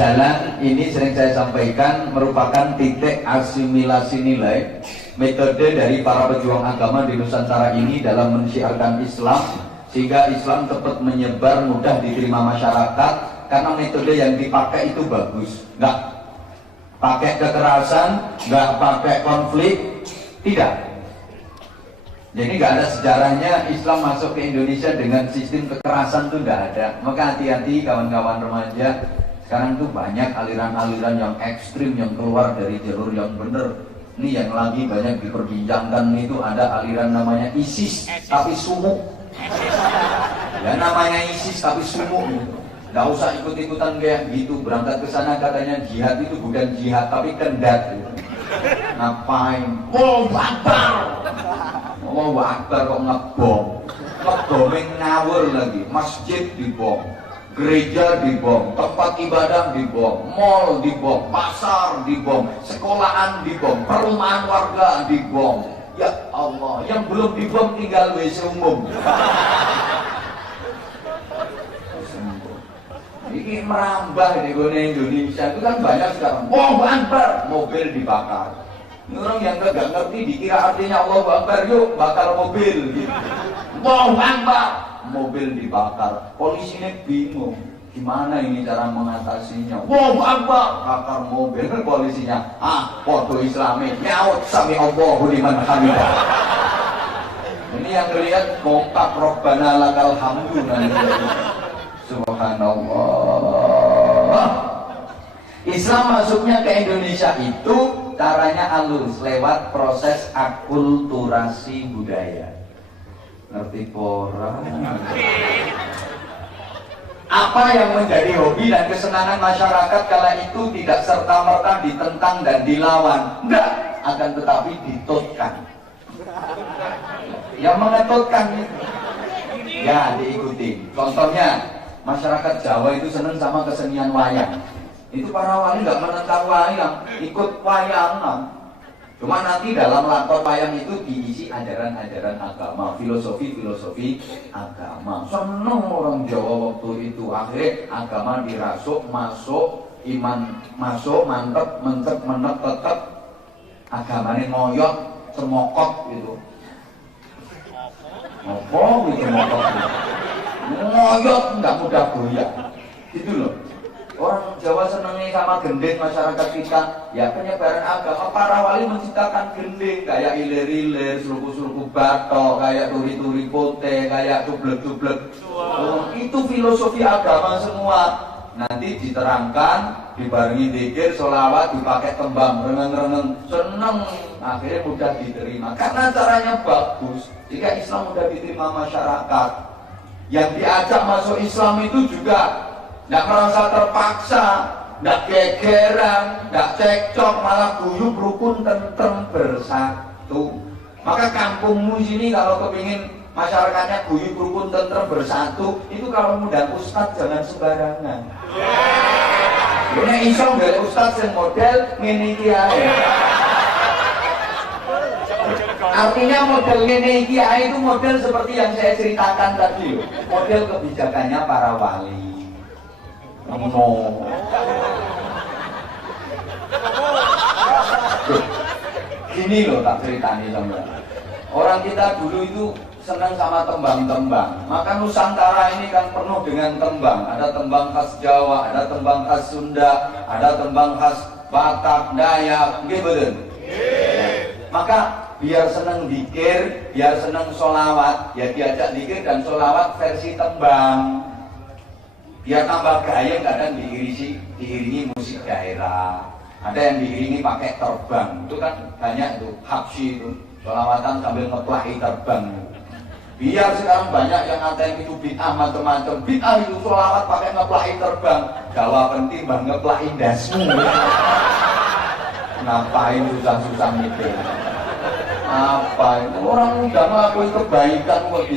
jalan ini sering saya sampaikan merupakan titik asimilasi nilai metode dari para pejuang agama di Nusantara ini dalam mensyiarkan Islam sehingga Islam cepat menyebar, mudah diterima masyarakat karena metode yang dipakai itu bagus, nggak pakai kekerasan, nggak pakai konflik, tidak. Jadi nggak ada sejarahnya Islam masuk ke Indonesia dengan sistem kekerasan, itu nggak ada. Maka hati-hati kawan-kawan remaja. Sekarang tuh banyak aliran-aliran yang ekstrim yang keluar dari jalur yang benar. Ini yang lagi banyak diperbincangkan itu ada aliran namanya ISIS tapi sumuk. Ya namanya ISIS tapi sumuk. Nggak usah ikut-ikutan kayak gitu. Berangkat ke sana katanya jihad itu bukan jihad tapi kendat. Ngapain? Wow, Akbar! Wow, Akbar kok ngebom? Ngebomnya ngawur lagi. Masjid dibom, gereja dibom, tempat ibadah dibom, mall dibom, pasar dibom, sekolahan dibom, perumahan warga dibom. Ya Allah, yang belum dibom tinggal WC umum. Ini merambah di Indonesia itu kan banyak sekarang. Allahu Akbar, mobil dibakar. Ini orang yang nggak ngerti dikira artinya Allahu Akbar, yuk bakar mobil gitu. Allahu Akbar, mobil dibakar. Polisi ini bingung, gimana ini cara mengatasinya? Allahu Akbar, bakar mobil. Polisinya, foto Islami, nyaut sami Allahu liman hamidah. Ini yang lihat kompak Robbana lakal hamdu nanti. Subhanallah. Islam masuknya ke Indonesia itu caranya halus lewat proses akulturasi budaya. Ngerti pora? Apa yang menjadi hobi dan kesenangan masyarakat kala itu tidak serta-merta ditentang dan dilawan. Enggak, akan tetapi ditutkan. Yang mengetutkan ya diikuti. Contohnya masyarakat Jawa itu senang sama kesenian wayang. Itu para wali nggak menentang wayang, ikut wayangan. Cuma nanti dalam lakon wayang itu diisi ajaran-ajaran agama, filosofi agama. Senang orang Jawa waktu itu. Akhirnya agama dirasuk, masuk, iman masuk, mantep, menek, tetep. Agamanya ngoyot, semokot gitu. Apa gitu semokot gitu? Ngoyot nggak mudah goyah gitu loh. Orang Jawa senengnya sama gending masyarakat kita. Ya penyebaran agama, para wali menciptakan gending kayak ilir-ilir, suruku-suruku batok, kayak turi-turi pote, kayak cublek-cublek. Itu filosofi agama semua. Nanti diterangkan, dibarengi dzikir, sholawat, dipakai tembang, reneng-reneng, seneng. Akhirnya mudah diterima karena caranya bagus. Jika Islam mudah diterima masyarakat, yang diajak masuk Islam itu juga tidak merasa terpaksa, tidak gegeran, tidak cekcok, malah guyub rukun tentrem bersatu. Maka kampungmu sini kalau kepingin masyarakatnya guyub rukun tentrem bersatu, itu kalau ngundang ustadz jangan sembarangan. Ini iso dari ustadz yang model ngene iki ae. Artinya model ngene iki ae itu model seperti yang saya ceritakan tadi, model kebijakannya para wali. Gini loh tak ceritanya sama orang kita dulu itu senang sama tembang-tembang. Maka Nusantara ini kan penuh dengan tembang. Ada tembang khas Jawa, ada tembang khas Sunda, ada tembang khas Batak, Dayak, gitu. Maka biar senang dzikir, biar senang sholawat, ya diajak dzikir dan sholawat versi tembang. Biar tambah gaya, kadang diiringi musik daerah. Ada yang diiringi pakai terbang. Itu kan banyak tuh, habsyi itu. Sholawatan sambil ngeplahi terbang. Biar sekarang banyak yang ngatain itu bid'ah macam-macam. Bid'ah itu sholawat pakai ngeplahi terbang. Jawa penting bang ngeplahi dasmu. Ngapain susah-susah mikir? Apa itu orang udah ngelakuin kebaikan kok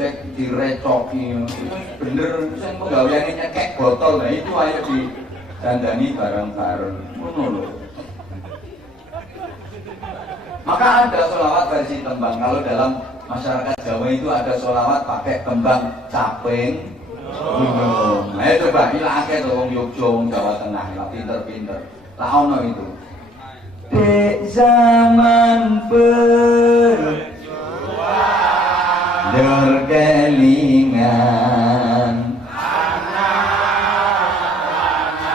cek direcoki bener saya penggaweannya nyekek botol. Nah itu ayo didandani bareng-bareng ngono lho. Maka ada sholawat versi tembang. Kalau dalam masyarakat Jawa itu ada sholawat pakai tembang caping, Gunung. Ayo coba ilahke to wong Yogya, wong Jawa Tengah, lah pinter-pinter. Lah ono itu. Di zaman berkelingan.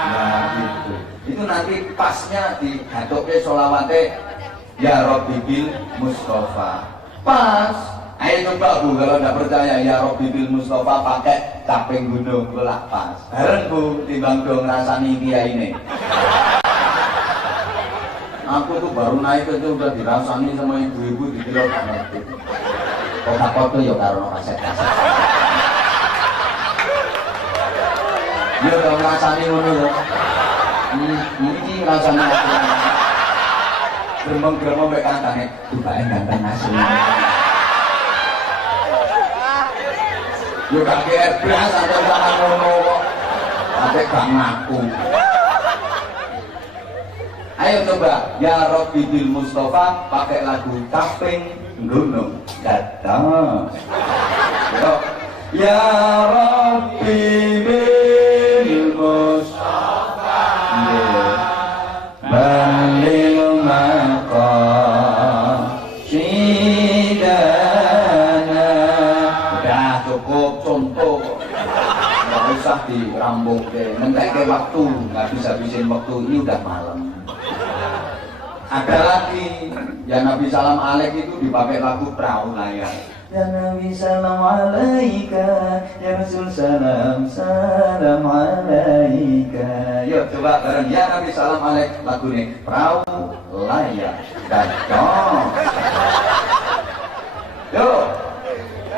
Nah gitu. Itu nanti pasnya digadoknya sholawate Ya Rabbi bil Mustafa. Pas. Ayo coba Bu, kalau tidak percaya Ya Rabbi bil Mustafa pakai caping gunung, lah pas. Bareng Bu, timbang dong rasani kiai ini. Aku tuh baru naik aja udah dirasani sama ibu-ibu di kilo ngerti. Kok takut tuh ya karo kaset-kaset. Dia udah ngerasani ngono ya. Ini ngerasani aku. Geremeng-geremeng mek kancane, tibake ganteng asli. Yo gak GR blas sampe sama ngono kok. Sampe gak ngaku. Ayo coba Ya Rabbi bil Mustafa pakai lagu Caping Gunung Datang. Ya Rabbi bil Mustafa balil maqam sidana. Udah cukup contoh. Nggak usah dirambung deh, ngentek waktu, nggak bisa habisin waktu, ini udah malam. Ada lagi, ya Nabi Salam Alaik itu dipakai lagu Perahu Layar. Ya Nabi Salam Alaika, Ya Rasul Salam, Salam Alaika. Yuk coba bareng, Ya Nabi Salam Alaik, lagu ini Perahu Layar. Gacor. Yuk.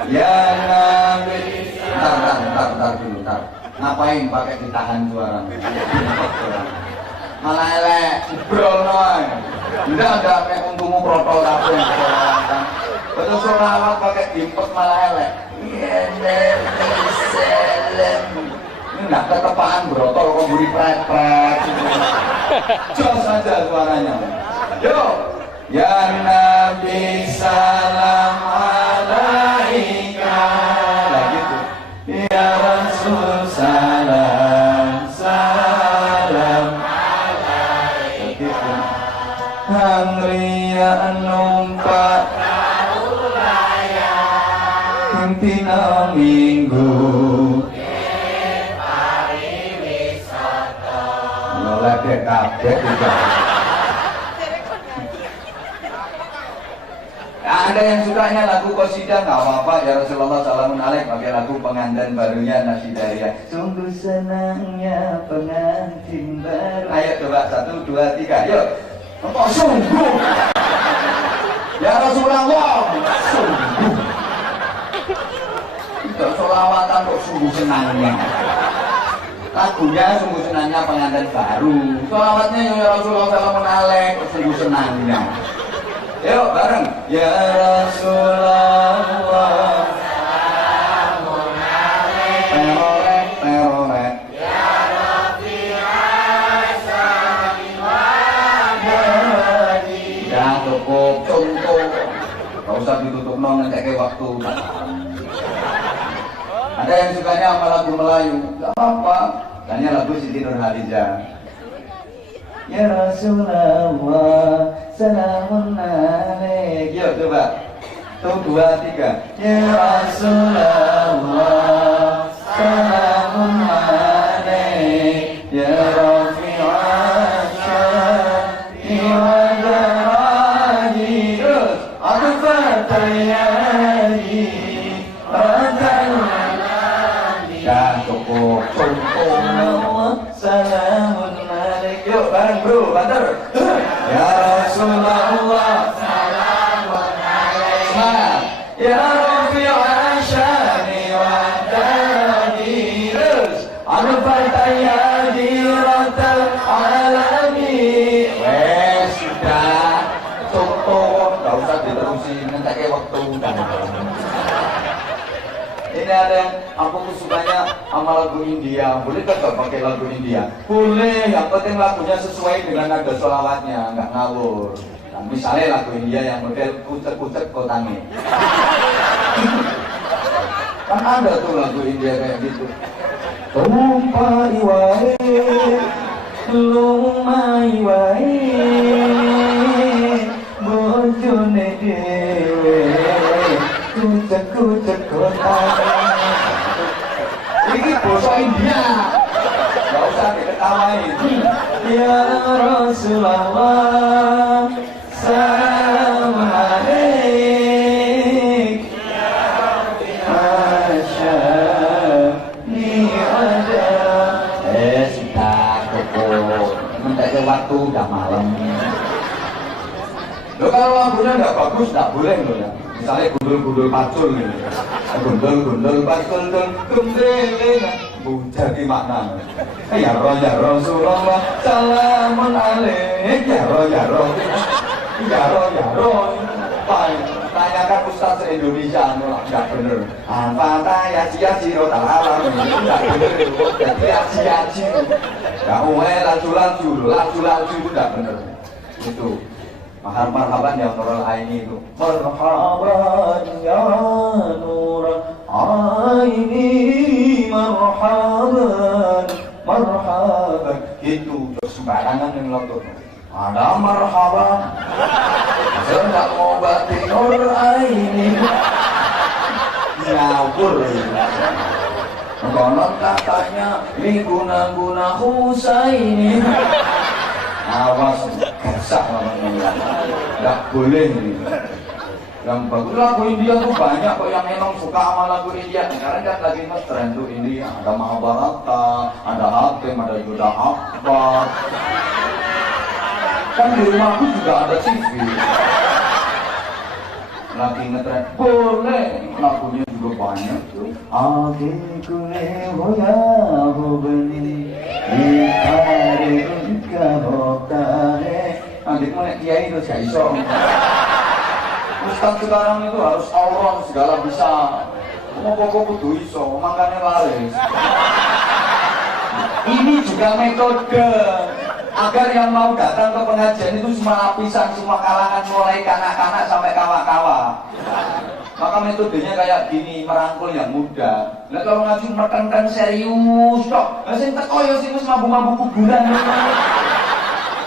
Ya Nabi, ntar dulu. Ngapain pakai ditahan suara? Malah elek, ngobrol noy. Udah ada kayak untungmu protol apa yang disolawatkan. Betul solawat pakai dimpet malah elek. Ya Nabi Salam. Ini nggak ketepaan brotol kok buri pret-pret. Jos saja suaranya. Yuk. Ya Nabi Salam Alaika. Nah gitu. Ya Rasul Salam, Salam Alaika. Gitu. Hamriya numpak Perahu Layar, Impina Minggu pariwisata. Nolak dek kabeh juga. Ada yang sukanya lagu qasidah nggak apa-apa ya Rasulullah Salamun Alaik pakai lagu pengantin barunya Nasidaria. Sungguh senangnya pengantin baru. Ayo coba 1, 2, 3 yuk. Kok sungguh? Ya Rasulullah sungguh. Tidak solawatan kok sungguh senangnya. Lagunya sungguh senangnya pengantin baru. Solawatnya ya Rasulullah Salamun Alaik kok sungguh senangnya. Yuk bareng. Ya Rasulullah Salamun Alaik. Terorek. Ya Rabbi Asami Wadadi. Ya cukup contoh. Gak usah ditutup nong nanti kayak waktu. Ada yang sukanya sama lagu Melayu. Gak apa-apa. Tanya lagu Siti Nurhaliza. Ya Rasulullah Salamun Alaik. Yuk coba 1, 2, 3. Ya Rasulullah Salamun Alaik. Ya Rafi'an Syari wa Daradi. Terus Aku Fatayani Rakan Alani. Ya cukup contoh. Salamun Alaik. Yuk bareng bro, banter. Ya Rasulullah Salamun Alaik. Semangat. Ya Rafi'an Syari wa Daradi. Terus Al-Fatihah Diratal Alami. Wes sudah cukup, gak usah diterusin nanti kayak waktu udah. Ini ada yang aku tuh sukanya sama lagu India. Boleh tetap pakai lagu India? Boleh, yang penting lagunya sesuai dengan nada sholawatnya, nggak ngawur. Nah, misalnya lagu India yang model kucek-kucek kotane. Kan ada tuh lagu India kayak gitu. Tumpai wae lumai wae bojone dhewe kucek kota. Ini basa India, nggak usah diketawain. Ya Rasulullah salam alaik Masya ni ada sudah cukup mendadak waktu udah malam. Loh, kalau lagunya nggak bagus nggak boleh loh ya. Misalnya gundul-gundul pacul nih, gundul-gundul pacul gundul jadi makna. Ya Rasulullah salamun alaik ya roh. Tanyakan Ustaz Indonesia nggak bener. Apa ya sia-sia tak alam nggak bener. Sia-sia. Nggak mulai laju itu nggak bener. Itu. Marhaban ya Nurul Aini itu. Marhaban ya Nurul Aini, marhaban. Itu sembarangan yang lontong. Ada marhaban. Saya nggak mau batin Nurul Aini. Ngawur. Konon katanya ini guna Husaini. Awas gasak namanya, nggak boleh ini. Yang bagus lagu India tuh banyak kok yang memang suka sama lagu India. Sekarang kan lagi ngetren tuh India, ada Mahabharata, ada Hakim, ada Yoda Akbar. Kan di rumahku juga ada TV. Lagi ngetren, boleh lagunya juga banyak tuh. Adikku hoya hobeni dikare kabotare. Adikmu nek kiai itu gak iso. Ustaz sekarang itu harus Allah segala bisa. Pokok kudu iso, makanya laris. Ini juga metode agar yang mau datang ke pengajian itu semua lapisan, semua kalangan, mulai kanak-kanak sampai kawa-kawa. Maka metodenya kayak gini, merangkul yang muda. Nah kalau ngaji menekankan serius tok, nah sing teko ya sing wis mabuk-mabuk kuburan.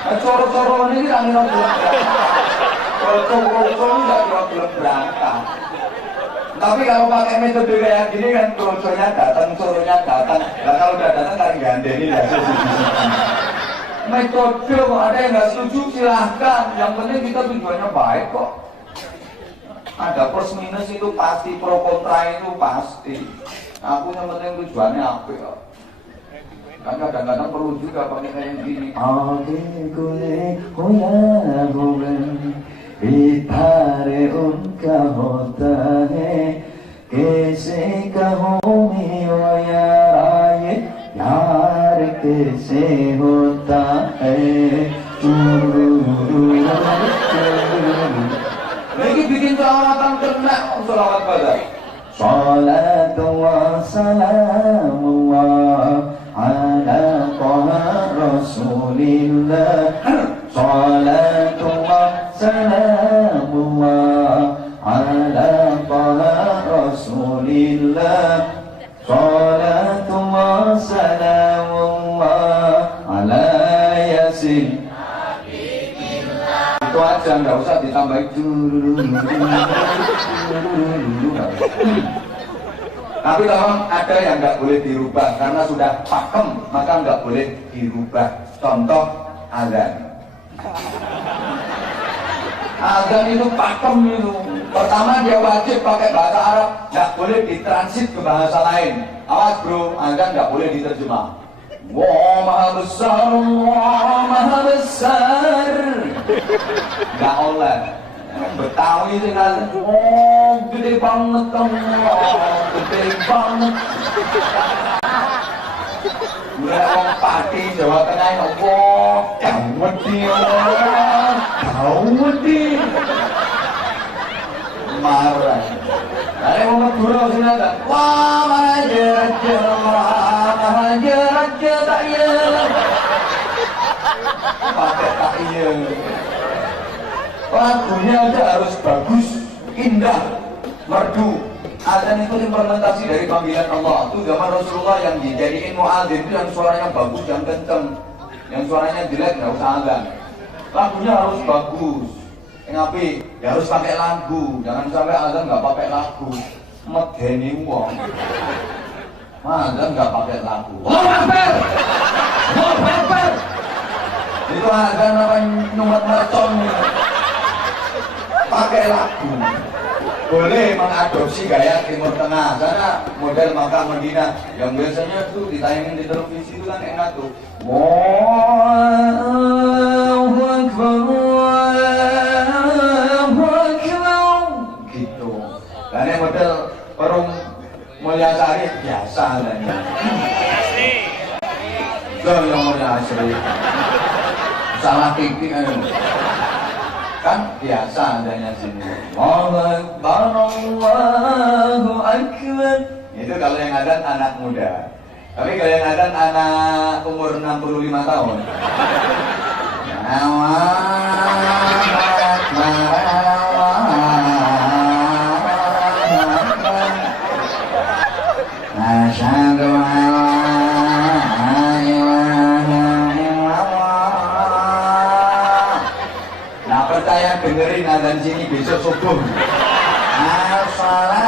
Nah coro-coro ini kita ngira coro-coro nggak kira-kira berangkat. Tapi kalau pakai metode kayak gini kan coro-coronya datang, coronya datang. Nah kalau udah datang kan gandeni lah. Metode kok ada yang nggak setuju silahkan. Yang penting kita tujuannya baik kok. Ada plus minus itu pasti, pro kontra itu pasti. Aku yang penting tujuannya apa ya? Kan kadang-kadang perlu juga pakai kayak gini. Adikune hoya hoben itare unka hotahe kese kahomi hoya raye yar kese hotahe lagi bikin selawatan kena selawat pada salatu wa salamu ala taha rasulillah salatu wa salamu ala taha rasulillah salatu wa salamu ala yasin. Itu aja, nggak usah ditambahin dulu. Tapi tolong ada yang nggak boleh dirubah karena sudah pakem, maka nggak boleh dirubah. Contoh azan. Azan itu pakem itu. Pertama dia wajib pakai bahasa Arab, nggak boleh ditransit ke bahasa lain. Awas bro, azan nggak boleh diterjemah. Wah maha besar, wah maha besar. Nggak oleh. Betawi itu kan, oh gede banget dong, oh gede banget. Mulai orang Pati Jawa Tengah itu, oh gawat dia, gawat dia. Marah. Ada yang mau gurau sini ada, wah mahajeraja tak iya. Pakai tak iya. Lagunya aja harus bagus, indah, merdu. Adzan itu implementasi dari panggilan Allah. Itu zaman Rasulullah yang dijadiin muadzin itu yang suaranya bagus, yang kenceng. Yang suaranya jelek nggak usah adzan. Lagunya harus bagus. Yang api ya harus pakai lagu. Jangan sampai adzan nggak pakai lagu. Medeni wong. Adzan nggak pakai lagu. Allahu Akbar. Allahu Akbar. Itu adzan apa nomor mercon pakai lagu. Boleh mengadopsi gaya Timur Tengah. Sana model Makkah Madinah yang biasanya tuh ditayangin di televisi itu kan enak tuh. Allahu Akbar, Allahu Akbar gitu. Dan yang model Perum Mulyasari biasa lah ya. Yang Mulyasari salah titik kan biasa adanya sini. Allahu Akbar, Allahu Akbar. Itu kalau yang ada anak muda. Tapi kalau yang ada anak umur 65 tahun. Dengerin azan sini besok subuh. As-salatu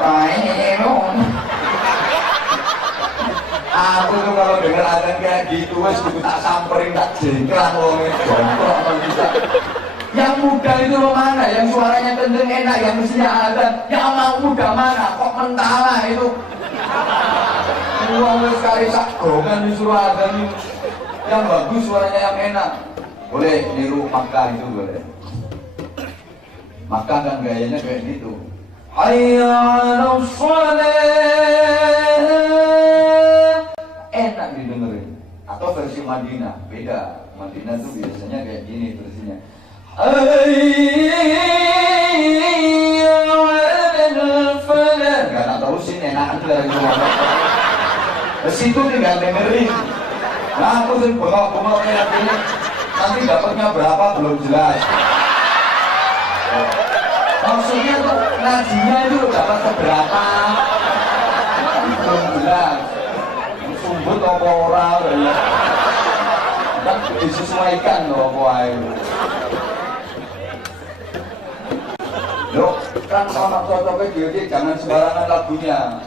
khairun. Aku tuh kalau denger azan kayak gitu wes kudu tak samperin, tak jengklang wong jongkok bisa. Yang muda itu mana? Yang suaranya kenceng enak, yang mestinya azan. Yang mau muda mana? Kok mentala itu? Uang sekali sak gongan disuruh azan itu. Yang bagus suaranya yang enak. Boleh niru Makkah itu boleh. Makkah kan gayanya kayak gitu. Hayya 'alas shalah. Enak didengerin. Atau versi Madinah beda. Madinah tuh biasanya kayak gini versinya. Hayya 'alal falah. Enggak tahu sih enak aja dari luar. Ke situ tinggal dengerin. Nah, aku sih bengok-bengok kayak gini. Nanti dapatnya berapa belum jelas. Maksudnya tuh ngajinya itu dapat seberapa belum jelas. Sumbut apa ora ya. Kan disesuaikan loh apa ae. Loh, kan orang cocoknya dia jangan sembarangan lagunya.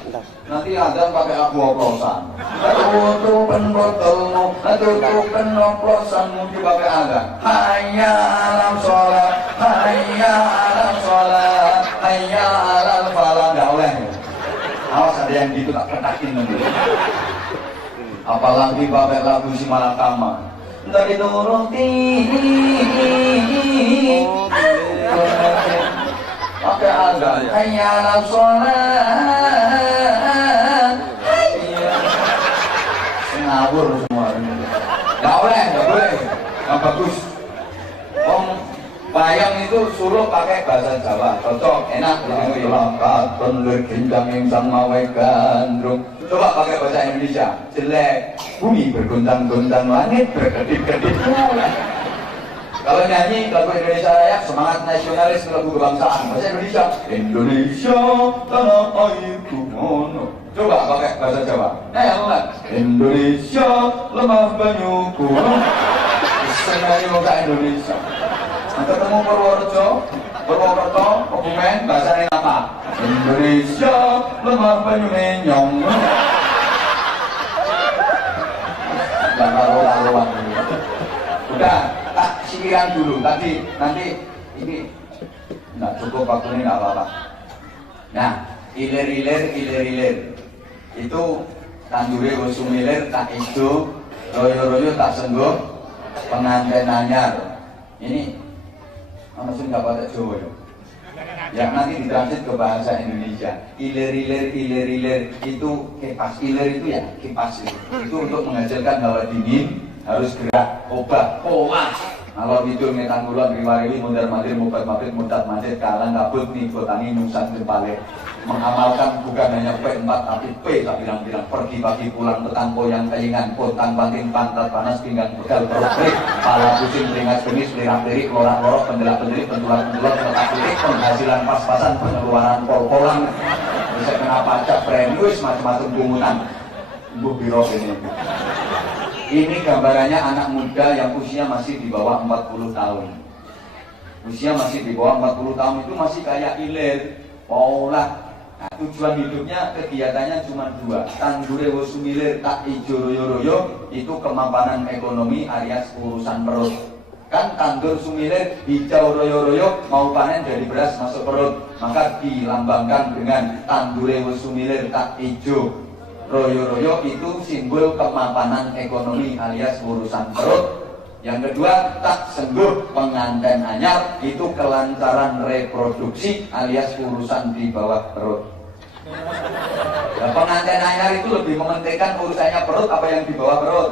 Nanti azan pakai lagu oplosan. Tutupin botolmu, tutupin oplosanmu dipakai azan. Hayya 'alas shalah, hayya 'alas shalah, hayya 'alal falah. Nggak oleh. Awas ada yang gitu tak petakin nanti. Apalagi pakai lagu si Malakama. Dari turuti. Pakai azan. Hayya 'alas shalah. Ngawur semua ini. Nggak boleh, nggak bagus. Bayang itu suruh pakai bahasa Jawa, cocok, enak. Lakatun berginjang yang sama gandrung. Coba pakai bahasa Indonesia, jelek. Bumi bergoncang-goncang, langit berkedip-kedip. Kalau nyanyi lagu Indonesia Raya, semangat nasionalis, lagu kebangsaan. Bahasa Indonesia, Indonesia tanah airku mono. Coba pakai bahasa Jawa. Nah yang lain, Indonesia lemah banyu kuno. Senangnya muka Indonesia. Ketemu Purworejo, Kebumen, bahasanya apa? Indonesia lemah banyu menyong. Gak karuan ini. Udah, tak sikiran dulu. Tadi, nanti ini nggak cukup waktu ini nggak apa-apa. Nah, ilir. Itu tandure wis sumilir tak ijo, royo-royo tak sengguh pengantin anyar. Ini ana sing enggak pakai Jawa ya. Yang nanti ditranslate ke bahasa Indonesia. Ilir itu kipas. Ilir itu ya kipas itu. Itu untuk menghasilkan hawa dingin harus gerak, obat, pola. Kalau itu ngetan kulon riwariwi mundar mandir mubat mabit mudat mandir kalang kabut nih botani nusan jempale mengamalkan bukan hanya P4 tapi P tak bilang-bilang pergi pagi pulang petang poyang keingan pontang banting pantat panas pinggang pegal perut klik pala pusing ringas genis lirang lirik lorak lorok pendelak pendelik pentulan pentulan letak lirik penghasilan pas-pasan pengeluaran pol-polan bisa kena pajak premius macam-macam pungutan bu biro ini gambarannya anak muda yang usia masih di bawah 40 tahun. Usia masih di bawah 40 tahun itu masih kayak ilir, pola. Nah, tujuan hidupnya kegiatannya cuma dua. Tandure wis sumilir tak ijo royo-royo itu kemapanan ekonomi alias urusan perut. Kan tandur sumilir hijau royo-royo mau panen dari beras masuk perut. Maka dilambangkan dengan tandure wis sumilir tak ijo royo-royo itu simbol kemapanan ekonomi alias urusan perut. Yang kedua, tak sembuh pengantin anyar itu kelancaran reproduksi alias urusan di bawah perut. Nah, pengantin anyar itu lebih mementingkan urusannya perut apa yang di bawah perut?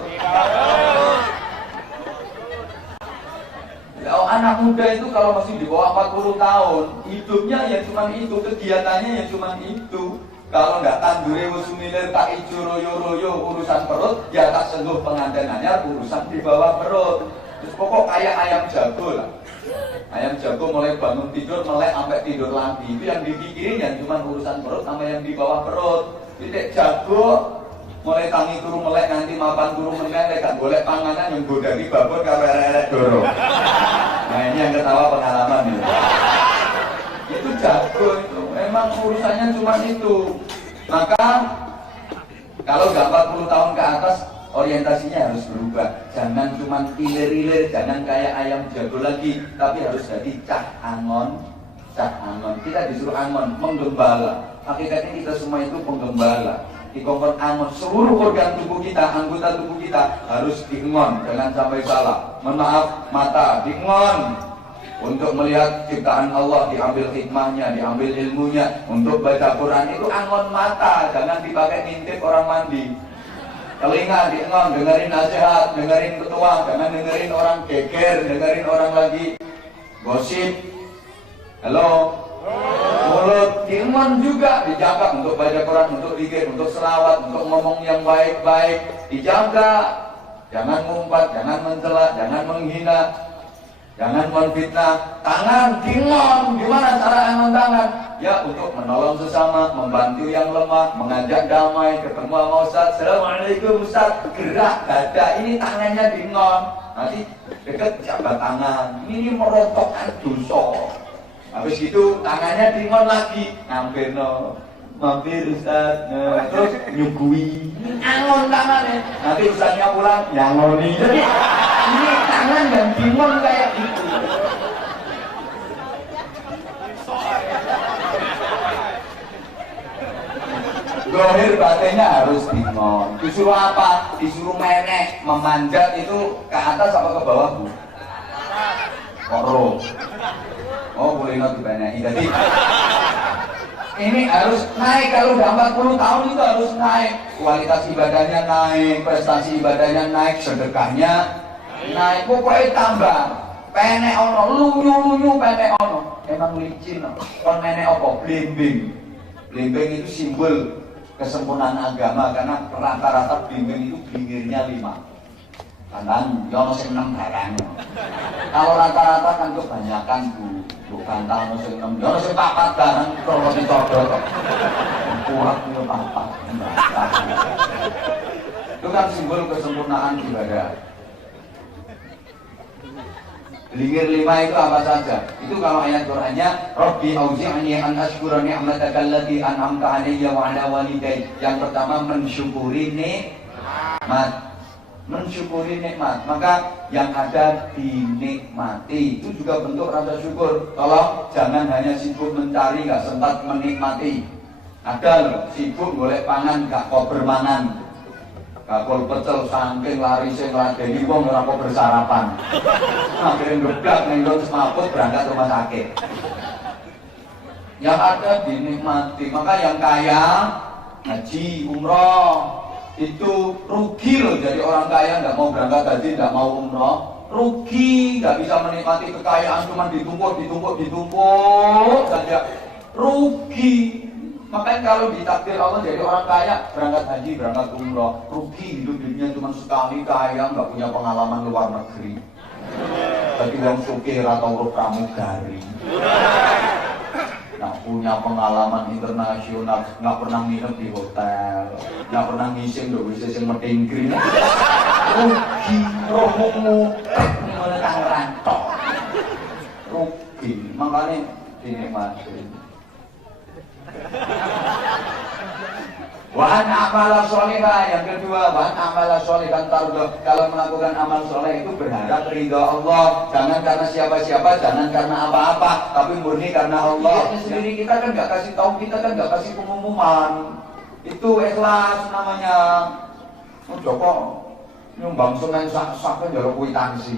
Oh, anak muda itu kalau masih di bawah 40 tahun hidupnya ya cuma itu, kegiatannya ya cuma itu. Kalau nggak tandure wusumilir tak ijo royo-royo urusan perut, ya tak sentuh pengantinannya urusan di bawah perut. Terus pokok kayak ayam jago lah. Ayam jago mulai bangun tidur melek sampai tidur lagi. Itu yang dipikirin yang cuma urusan perut sama yang di bawah perut. Tidak jago mulai tangi turu melek nanti mapan turu meneng lekat golek panganan yang godani babon karo erek doro. Nah ini yang ketawa pengalaman ya. Itu jago itu. Memang urusannya cuma itu. Maka kalau nggak 40 tahun ke atas orientasinya harus berubah. Jangan cuma ilir-ilir, jangan kayak ayam jago lagi, tapi harus jadi cah angon. Cah angon. Kita disuruh angon, menggembala. Hakikatnya kita semua itu penggembala. Dikongkon angon seluruh organ tubuh kita, anggota tubuh kita harus diengon. Jangan sampai salah. Mohon maaf, mata diengon. Untuk melihat ciptaan Allah, diambil hikmahnya, diambil ilmunya. Untuk baca Quran itu angon mata, jangan dipakai ngintip orang mandi. Telinga diengon, dengerin nasihat, dengerin ketua, jangan dengerin orang geger, dengerin orang lagi gosip. Halo. Mulut diengon juga, dijaga untuk baca Quran, untuk zikir, untuk selawat, untuk ngomong yang baik-baik, dijaga. Jangan ngumpat, jangan mencela, jangan menghina. Jangan menfitnah. Tangan dingon. Gimana cara angon tangan? Ya untuk menolong sesama, membantu yang lemah, mengajak damai, ketemu sama Ustaz. Assalamualaikum Ustaz. Gerak dada. Ini tangannya dingon. Nanti dekat jabat tangan. Ini merontokkan dosa. Habis itu tangannya dingon lagi. Ngampir no. Mampir Ustaz. Nah, terus nyugui. Angon tangannya. Nanti Ustaznya pulang. Nyangoni. Jadi ini tangan dan bingung kayak gitu. Zahir batinnya harus bingung. Disuruh apa? Disuruh menek, memanjat itu ke atas apa ke bawah bu? Koro. Oh boleh nggak dibanyain. Jadi ini harus naik. Kalau udah 40 tahun itu harus naik. Kualitas ibadahnya naik, prestasi ibadahnya naik, sedekahnya naik, pokoknya tambah. Penek ono, lunyu penek ono. Emang licin. Kon menek apa? Blimbing. Blimbing itu simbol kesempurnaan agama karena rata-rata blimbing itu blinggirnya 5. Kantan, ya ono sing 6 barang. Kalau rata-rata kan kebanyakan bu kantan ono sing 6, ya ono sing 4 barang kalau dicodot. Kuat itu 4. Itu kan simbol kesempurnaan ibadah. Linggir 5 itu apa saja? Itu kalau ayat Qur'annya Rabbi auzi'ni an ashkura ni'mataka allati an'amta 'alayya wa 'ala walidayya. Yang pertama mensyukuri nikmat. Mensyukuri nikmat. Maka yang ada dinikmati itu juga bentuk rasa syukur. Tolong jangan hanya sibuk mencari, gak sempat menikmati. Ada loh, sibuk golek pangan gak kober mangan. Kakol pecel saking lari sing ngladeni wong ora kok bersarapan. Akhirnya ngeblak ning terus mabuk berangkat rumah sakit. Yang ada dinikmati. Maka yang kaya haji, umroh itu rugi loh. Jadi orang kaya nggak mau berangkat haji, nggak mau umroh. rugi, nggak bisa menikmati kekayaan cuma ditumpuk saja, rugi. Makanya kalau ditakdir Allah jadi orang kaya, berangkat haji, berangkat umroh, rugi hidupnya cuma sekali, kaya, nggak punya pengalaman luar negeri. Bagi orang sukir atau huruf pramugari, nggak punya pengalaman internasional, nggak pernah nginep di hotel, nggak pernah ngising di bisnis yang metingkring, rugi, rohmu, menekan rantok, rugi. Makanya dinikmati. Wahan amal solehah, yang kedua, wahan amal solehah tardo. Kalau melakukan amal soleh itu berharap ridha Allah, jangan karena siapa-siapa, jangan karena apa-apa, tapi murni karena Allah. Sendiri kita kan nggak kasih tahu, kita kan nggak kasih pengumuman. Itu ikhlas namanya. Oh Joko, nyumbang semen sak kan jalur kwitansi.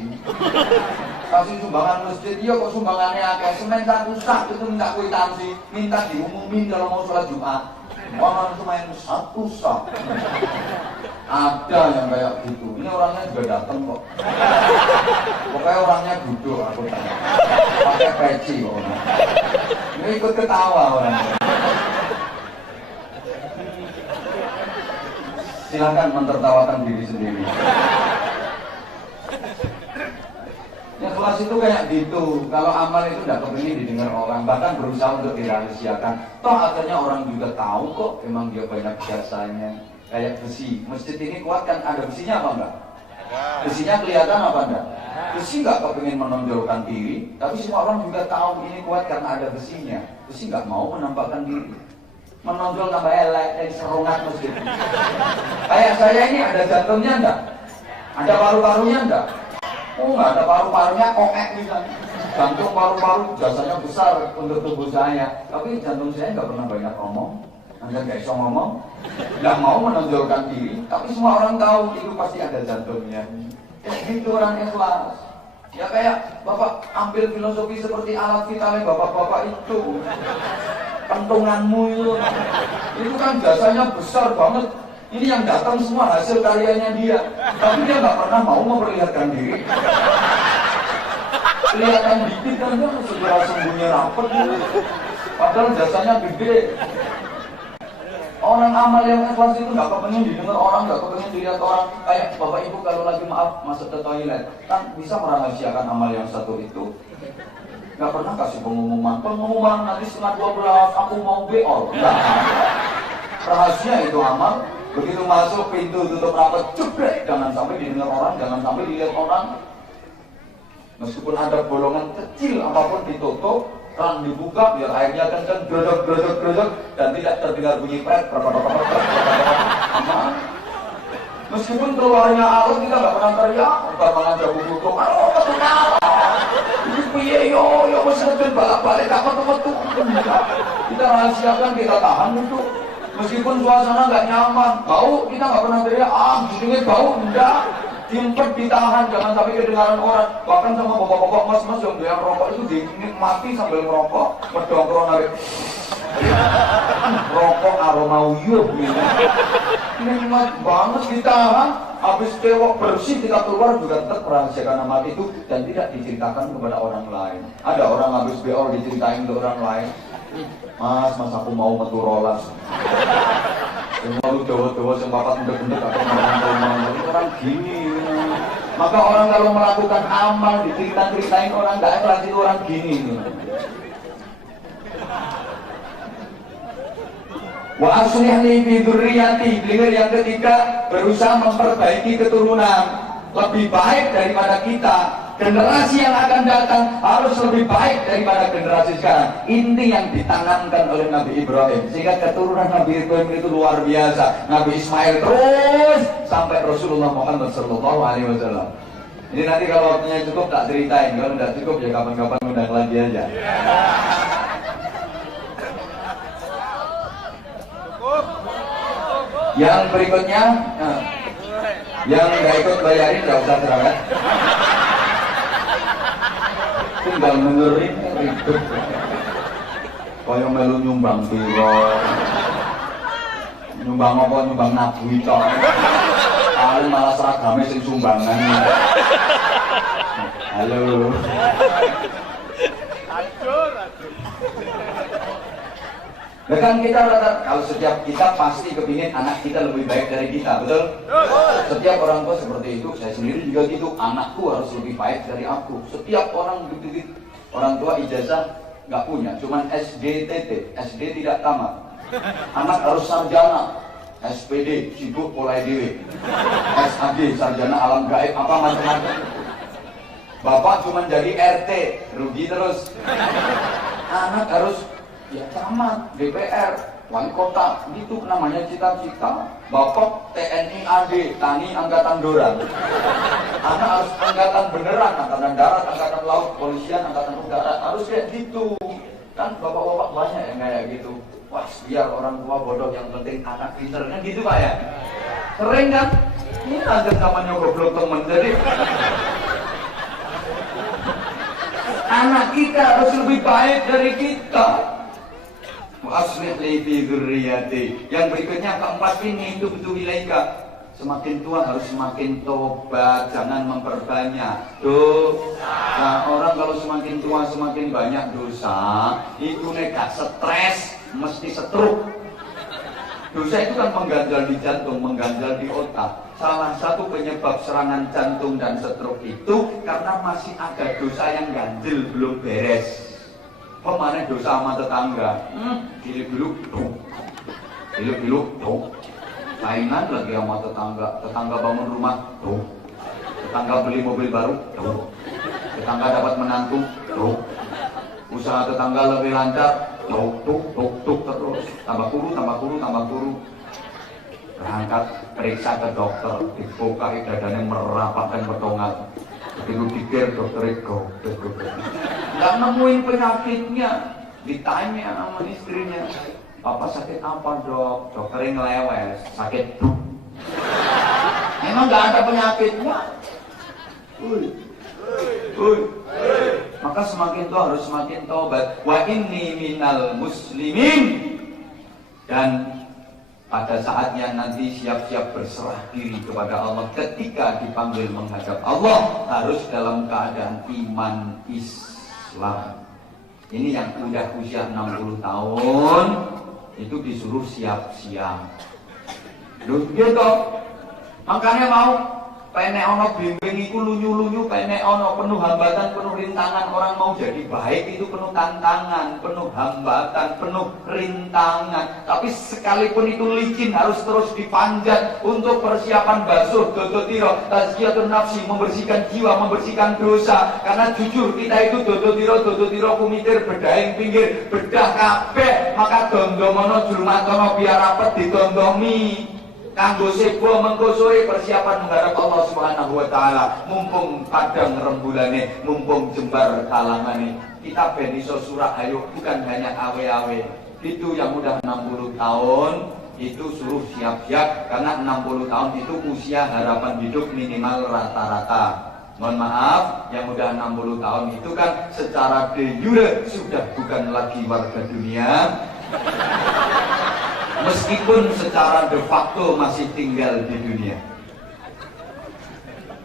Kasih sumbangan masjid, iya kok sumbangannya akeh. Semen sak itu minta kwitansi, minta diumumin kalau mau sholat Jumat. Orang semen satu sak. Ada yang kayak gitu. Ini orangnya juga datang kok. Pokoknya orangnya duduk, aku tanya. Pakai peci kok. Ini ikut ketawa orangnya. Silakan mentertawakan diri sendiri. Ya kelas itu kayak gitu. Kalau amal itu tidak kepingin didengar orang, bahkan berusaha untuk dirahasiakan. Toh akhirnya orang juga tahu kok, emang dia banyak jasanya. Kayak besi, masjid ini kuat kan, ada besinya apa enggak? Besinya kelihatan apa enggak? Besi nggak kepingin menonjolkan diri, tapi semua orang juga tahu ini kuat karena ada besinya. Besi nggak mau menampakkan diri, menonjol tambah elek, serungat masjid. Kayak saya ini ada jantungnya enggak? Ada paru-parunya enggak? Oh nggak ada paru-parunya, kokek misalnya. Jantung paru-paru jasanya besar untuk tubuh saya, tapi jantung saya nggak pernah banyak ngomong. Anda nggak bisa ngomong, nggak mau menonjolkan diri, tapi semua orang tahu itu pasti ada jantungnya. Itu orang ikhlas. Ya kayak Bapak ambil filosofi seperti alat vitalnya Bapak-bapak itu. Pentunganmu itu kan jasanya besar banget. Ini yang datang semua hasil karyanya dia, tapi dia nggak pernah mau memperlihatkan diri. Kelihatan dikit kan dia segera sembunyi rapet gitu. Padahal jasanya gede. Orang amal yang ikhlas itu nggak kepengen didengar orang, nggak kepengen dilihat orang. Kayak Bapak Ibu kalau lagi maaf masuk ke toilet, kan bisa merahasiakan amal yang satu itu. Nggak pernah kasih pengumuman nanti setengah 12 aku mau beol. Nggak. Rahasia itu amal. Begitu masuk pintu tutup rapat, cebrek, jangan sampai didengar orang, jangan sampai dilihat orang. Meskipun ada bolongan kecil apapun ditutup, keran dibuka biar airnya kencang, gredek dan tidak terdengar bunyi pret. Meskipun keluarnya alus kita nggak pernah teriak, umpar mangan jago butuh, aduh ketunal, ini piye yo masih ngedel balik gak metu. Kita rahasiakan, kita tahan duduk. Meskipun suasana nggak nyaman, bau kita nggak pernah teriak, jadinya bau enggak, diempet ditahan, jangan sampai kedengaran orang. Bahkan sama bapak-bapak mas-mas yang doyan rokok itu dinikmati sambil merokok, berdongkrong narik rokok aroma uyuh gitu. Nikmat banget ditahan, habis cewek bersih kita keluar juga tetap merahasiakan amal itu dan tidak diceritakan kepada orang lain. Ada orang habis beol diceritain ke orang lain. Mas aku mau metu rolas. Semua lu dawa-dawa yang papat bendek-bendek atau ngomong-ngomong itu orang gini. Maka orang kalau melakukan amal dicerita-ceritain orang nggak ikhlas itu orang gini. Wa aslih li fi dzurriyyati, beliau yang ketiga berusaha memperbaiki keturunan lebih baik daripada kita. Generasi yang akan datang harus lebih baik daripada generasi sekarang. Ini yang ditanamkan oleh Nabi Ibrahim, sehingga keturunan Nabi Ibrahim itu luar biasa. Nabi Ismail terus sampai Rasulullah Muhammad SAW. Ini nanti kalau waktunya cukup tak ceritain, kalau tidak cukup ya kapan-kapan undang lagi aja. Yang berikutnya, yang nggak ikut bayarin nggak usah berangkat. Tinggal dengerin ribet. Kaya melu nyumbang piro. Nyumbang apa? Nyumbang nabu itu. Paling malah seragamnya sing sumbangan. Halo. Bahkan kita kalau setiap kita pasti kepingin anak kita lebih baik dari kita, betul? Setiap orang tua seperti itu, saya sendiri juga gitu. Anakku harus lebih baik dari aku. Setiap orang gitu, orang tua ijazah nggak punya, cuman SDTT, SD tidak tamat. Anak harus sarjana, SPD, sibuk mulai dewe, SAG, sarjana alam gaib, apa macam-macam. Bapak cuma jadi RT, rugi terus. Anak harus ya camat, DPR, wali kota, gitu namanya cita-cita. Bapak TNI AD, Tani Angkatan Dorang. Anak harus angkatan beneran, angkatan darat, angkatan laut, polisian, angkatan udara, harus kayak gitu. Kan bapak-bapak banyak yang kayak gitu. Wah, biar orang tua bodoh, yang penting anak pinter, kan gitu Pak ya. Sering kan? Ini ada namanya goblok temen. Jadi anak kita harus lebih baik dari kita. Aslih li fi dzurriyyati. Yang berikutnya keempat ini, itu betul ilaika. Semakin tua harus semakin tobat, jangan memperbanyak dosa. Nah, orang kalau semakin tua semakin banyak dosa, itu nekat stres, mesti stroke. Dosa itu kan mengganjal di jantung, mengganjal di otak. Salah satu penyebab serangan jantung dan stroke itu karena masih ada dosa yang ganjil belum beres. Pemana dosa sama tetangga, biluk-biluk, biluk-biluk, mainan lagi sama tetangga bangun rumah, tetangga beli mobil baru, tetangga dapat menantu, usaha tetangga lebih lancar, terus tambah kuru, berangkat periksa ke dokter, dibuka dadanya merapatkan bertongal, begitu pikir dokter itu nggak nemuin penyakitnya, ditanya sama istrinya, Papa sakit apa dok? Dokternya ngelewes, sakit memang nggak ada penyakitnya. Maka semakin tua harus semakin taubat. Wa inni minal muslimin. Dan pada saatnya nanti siap-siap berserah diri kepada Allah. Ketika dipanggil menghadap Allah, harus dalam keadaan iman Islam. Ini yang udah usia 60 tahun itu disuruh siap-siap. Loh gitu. Makanya mau penek ono bimbing iku lunyu-lunyu, penek ono penuh hambatan, penuh rintangan. Orang mau jadi baik itu penuh tantangan, penuh hambatan, penuh rintangan. Tapi sekalipun itu licin harus terus dipanjat untuk persiapan basuh dodotiro, tazkiyatun nafsi, membersihkan jiwa, membersihkan dosa. Karena jujur kita itu dodotiro kumitir, bedaing pinggir, bedah kabeh. Maka dondomono julmatono biar rapet ditondomi. Kanggo sebo mengko sore persiapan menghadap Allah Subhanahu wa taala. Mumpung padang rembulane, mumpung jembar kalangane. Kita ben iso surah ayo, bukan hanya awe-awe. Itu yang udah 60 tahun itu suruh siap-siap, karena 60 tahun itu usia harapan hidup minimal rata-rata. Mohon maaf, yang udah 60 tahun itu kan secara de jure sudah bukan lagi warga dunia. Meskipun secara de facto masih tinggal di dunia.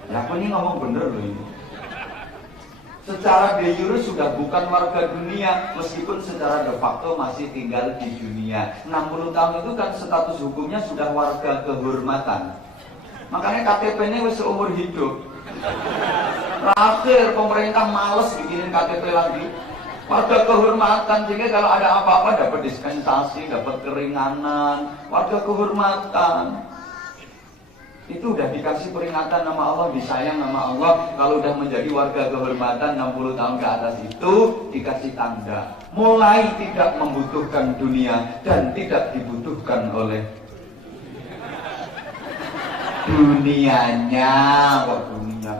Ya aku ini ngomong bener loh ini. Secara de jure sudah bukan warga dunia, meskipun secara de facto masih tinggal di dunia. 60 tahun itu kan status hukumnya sudah warga kehormatan. Makanya KTP-nya wis seumur hidup. Terakhir pemerintah males bikinin KTP lagi. Warga kehormatan, sehingga kalau ada apa-apa dapat dispensasi, dapat keringanan. Warga kehormatan itu udah dikasih peringatan nama Allah, disayang nama Allah. Kalau udah menjadi warga kehormatan 60 tahun ke atas itu dikasih tanda mulai tidak membutuhkan dunia dan tidak dibutuhkan oleh dunianya. Kok dunia?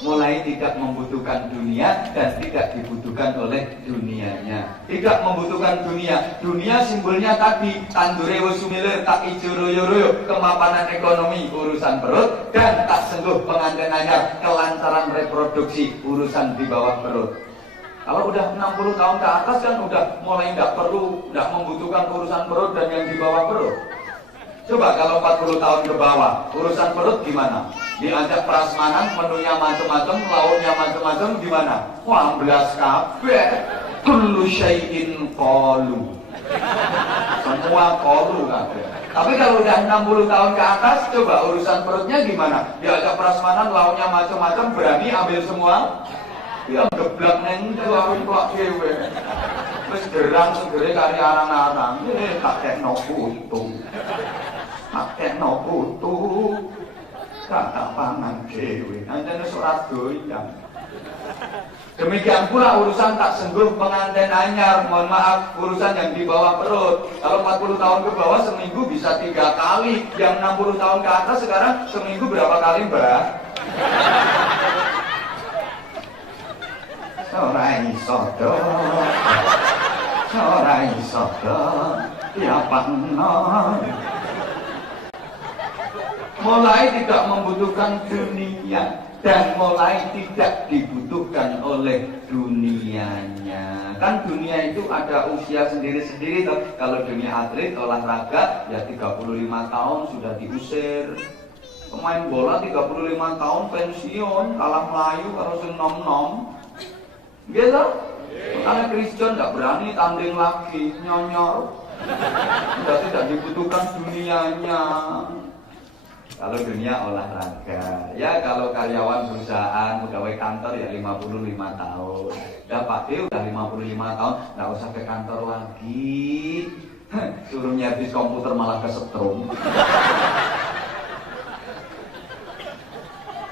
Mulai tidak membutuhkan dunia dan tidak dibutuhkan oleh dunianya. Tidak membutuhkan dunia. Dunia simbolnya tadi tandure wis sumilir, tak ijo royo-royo, kemapanan ekonomi, urusan perut, dan tak sengguh pengantin anyar, kelancaran reproduksi, urusan di bawah perut. Kalau udah 60 tahun ke atas kan udah mulai nggak perlu, nggak membutuhkan urusan perut dan yang di bawah perut. Coba kalau 40 tahun ke bawah, urusan perut gimana? Diajak prasmanan, menunya macam-macam, lauknya macam-macam, gimana? Wah, belas kabeh. Kullu syai'in qalu. Semua qalu kabeh. Tapi kalau udah 60 tahun ke atas, coba urusan perutnya gimana? Diajak prasmanan, lauknya macam-macam, berani ambil semua? Ya geblak neng itu aku plak dhewe. Wis gerang segere kari arang-arang. Tak tekno putu. Tak tekno putu. Tak pangan dhewe. Anjene ora doyan. Demikian pula urusan tak sengguh pengantin anyar. Mohon maaf, urusan yang di bawah perut. Kalau 40 tahun ke bawah seminggu bisa 3 kali. Yang 60 tahun ke atas sekarang seminggu berapa kali, Mbak? Ora iso do, ora iso do, ya pano. Mulai tidak membutuhkan dunia dan mulai tidak dibutuhkan oleh dunianya. Kan dunia itu ada usia sendiri-sendiri toh. Kalau dunia atlet olahraga ya 35 tahun sudah diusir. Pemain bola 35 tahun pensiun, kalah Melayu kalau sing nom-nom. Gitu? Karena Christian nggak berani tanding lagi, nyonyor. Sudah tidak dibutuhkan dunianya. Kalau dunia olahraga, ya kalau karyawan perusahaan, pegawai kantor ya 55 tahun. Ya Pak D udah 55 tahun, nggak usah ke kantor lagi. Suruh nyervis komputer malah kesetrum.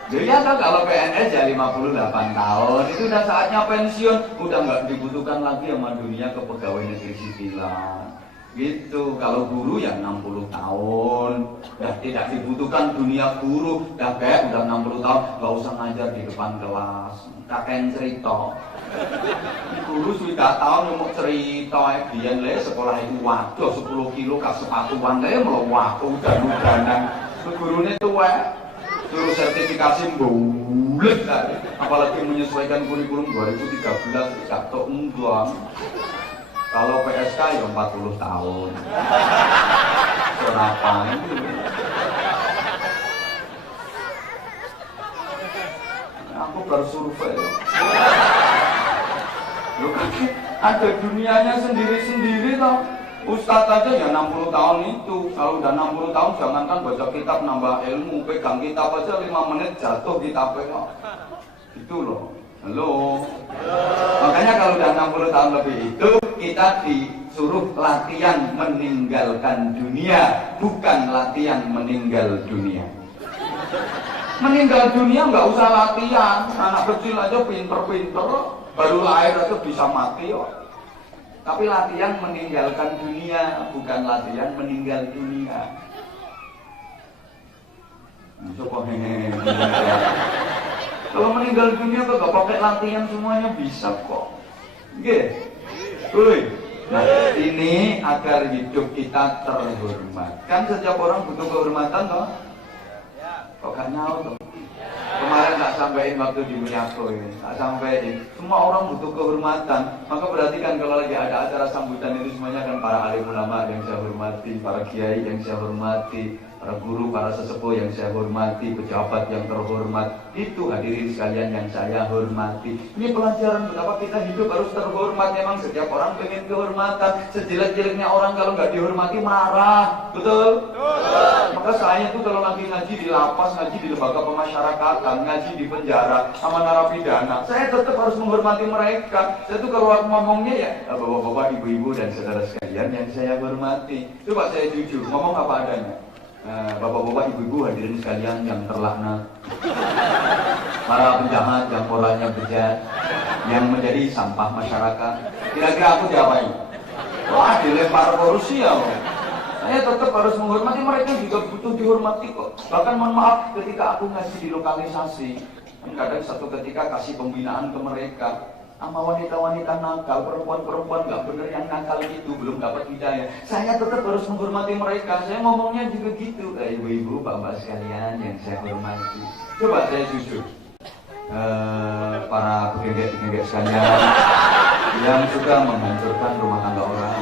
Jadi ya kalau PNS ya 58 tahun, itu udah saatnya pensiun, udah nggak dibutuhkan lagi sama dunia kepegawai negeri sipilan. Gitu, kalau guru ya 60 tahun, udah tidak dibutuhkan dunia guru, udah 60 tahun, nggak usah ngajar di depan kelas, kakek cerita. Guru sudah tahun mau cerita, biar le sekolah itu waduh 10 kilo kak sepatuan le melewat udan-udanan, gurunya tua. Suruh sertifikasi bulet, apalagi menyesuaikan kurikulum 2013 jatuh enggak. Kalau PSK ya 40 tahun. Kenapa ini? Aku baru survei. Loh kan ada dunianya sendiri-sendiri toh. Ustadz aja ya 60 tahun itu. Kalau udah 60 tahun jangankan baca kitab nambah ilmu, pegang kitab aja 5 menit jatuh kitabnya. Itu loh. Halo. Makanya kalau udah 60 tahun lebih itu kita disuruh latihan meninggalkan dunia, bukan latihan meninggal dunia. Meninggal dunia nggak usah latihan. Anak kecil aja pinter-pinter, baru lahir aja bisa mati kok. Tapi latihan meninggalkan dunia, bukan latihan meninggal dunia. Coba kalau meninggal dunia kok gak pakai latihan semuanya bisa kok. Oke, nah ini agar hidup kita terhormat. Kan setiap orang butuh kehormatan toh. Kok gak nyaut toh? Kemarin tak sampaikan waktu di Mulyako ini, tak sampaikan. Semua orang butuh kehormatan. Maka perhatikan kalau lagi ada acara sambutan itu semuanya kan para alim ulama yang saya hormati, para kiai yang saya hormati, para guru, para sesepuh yang saya hormati, pejabat yang terhormat. Itu hadirin sekalian yang saya hormati. Ini pelajaran betapa kita hidup harus terhormat. Memang setiap orang pengen kehormatan. Sejelek-jeleknya orang kalau nggak dihormati marah. Betul? Maka saya tuh kalau lagi ngaji di lapas, ngaji di lembaga pemasyarakatan, ngaji di penjara sama narapidana, saya tetap harus menghormati mereka. Saya tuh kalau ngomongnya ya bapak-bapak, ibu-ibu dan saudara sekalian yang saya hormati. Coba saya jujur, ngomong apa adanya. Bapak-bapak, ibu-ibu, hadirin sekalian yang terlaknat, para penjahat yang orangnya bejat, yang menjadi sampah masyarakat. Kira-kira aku diapain? Wah, dilempar korupsi ya. Saya tetap harus menghormati mereka, juga butuh dihormati kok. Bahkan mohon maaf ketika aku ngasih di lokalisasi, kadang satu ketika kasih pembinaan ke mereka. Sama wanita-wanita nakal, perempuan-perempuan gak bener yang nakal itu, belum dapat hidayah. Saya tetap harus menghormati mereka. Saya ngomongnya juga gitu. Ibu-ibu, bapak sekalian yang saya hormati. Coba saya jujur. Para pegenggek-pegenggek sekalian yang suka menghancurkan rumah tangga orang,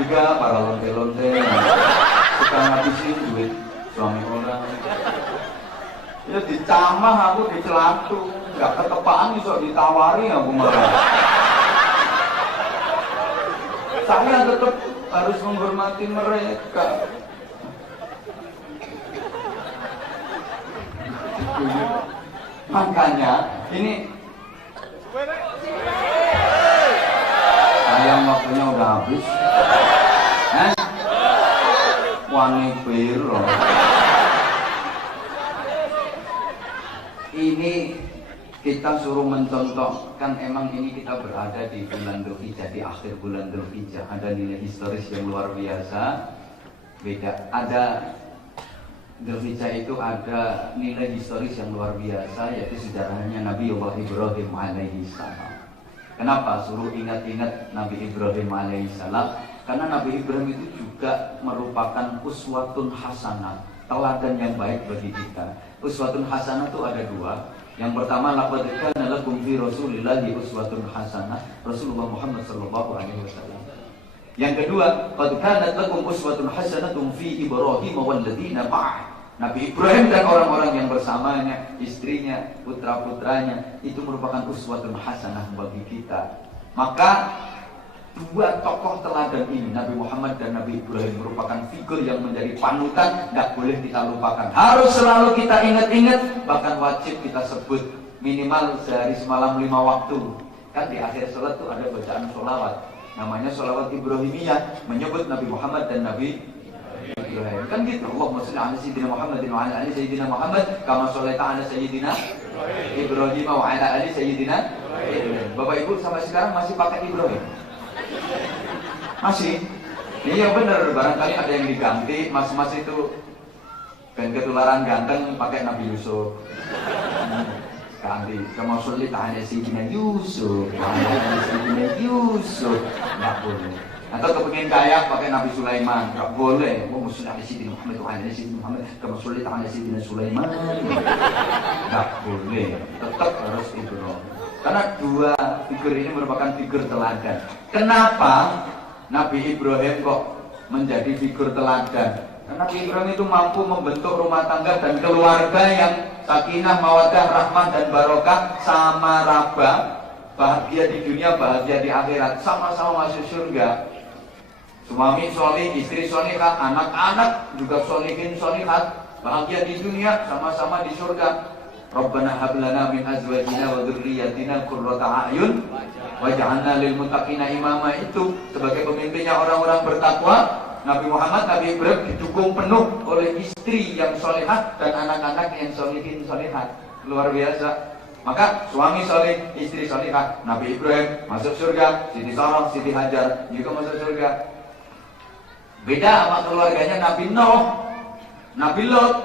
juga para lonte-lonte yang suka orang ngabisin duit suami orang. Ya dicamah aku dicelatu, nggak ketepaan iso ditawari aku malah. Saya tetap harus menghormati mereka. Makanya ini sayang waktunya udah habis. Wani piro. Ini kita suruh mencontohkan, emang ini kita berada di bulan Dzulhijjah, di akhir bulan Dzulhijjah. Ada nilai historis yang luar biasa. Beda, ada Dzulhijjah itu ada nilai historis yang luar biasa, yaitu sejarahnya Nabi Allah Ibrahim alaihi salam. Kenapa suruh ingat-ingat Nabi Ibrahim alaihi salam? Karena Nabi Ibrahim itu juga merupakan uswatun hasanah, teladan yang baik bagi kita. Uswatun hasanah itu ada dua. Yang pertama, laqad kana lakum fi Rasulillahi uswatun hasanah, Rasulullah Muhammad sallallahu alaihi wasallam. Yang kedua, qad kanat lakum uswatun hasanatun fi Ibrahim wal ladzina ma'ah. Nabi Ibrahim dan orang-orang yang bersamanya, istrinya, putra-putranya, itu merupakan uswatun hasanah bagi kita. Maka dua tokoh teladan ini, Nabi Muhammad dan Nabi Ibrahim, merupakan figur yang menjadi panutan, tidak boleh kita lupakan. Harus selalu kita ingat-ingat, bahkan wajib kita sebut minimal sehari semalam 5 waktu. Kan di akhir sholat itu ada bacaan sholawat, namanya sholawat Ibrahimiyah, menyebut Nabi Muhammad dan Nabi Ibrahim. Kan gitu, Allahumma sholli ala sayyidina Muhammadin wa ala ali sayyidina Muhammad kama shollaita ala sayyidina Ibrahim wa ala ali sayyidina Ibrahim. Bapak Ibu sampai sekarang masih pakai Ibrahim? Masih? Iya benar, barangkali ada yang diganti. Mas-mas itu kan ketularan ganteng pakai Nabi Yusuf. Ganti, kama shollaita ala sayyidina Yusuf wa ala ali sayyidina Yusuf. Nggak boleh. Atau kepengin kaya pakai Nabi Sulaiman, nggak boleh. Wa musalla ala sayyidina Muhammad wa ala sayyidina Muhammad kama shollaita ala sayyidina Sulaiman. Nggak boleh. Tetap harus Ibrahim. Karena dua figur ini merupakan figur teladan. Kenapa Nabi Ibrahim kok menjadi figur teladan? Karena Nabi Ibrahim itu mampu membentuk rumah tangga dan keluarga yang sakinah, mawaddah, rahmah dan barokah, sama raba, bahagia di dunia, bahagia di akhirat, sama-sama masuk surga. Suami solih, istri solihah, anak-anak juga solihin solihat, bahagia di dunia, sama-sama di surga. Rabbana hab lana min azwajina wa dzurriyyatina qurrata a'yun waj'alna lil muttaqina imama, itu sebagai pemimpinnya orang-orang bertakwa. Nabi Muhammad, Nabi Ibrahim didukung penuh oleh istri yang solihah dan anak-anak yang solihin solihat. Luar biasa. Maka suami solih, istri solihah. Nabi Ibrahim masuk surga, Siti Sarah, Siti Hajar juga masuk surga. Beda sama keluarganya Nabi Nuh, Nabi Lot.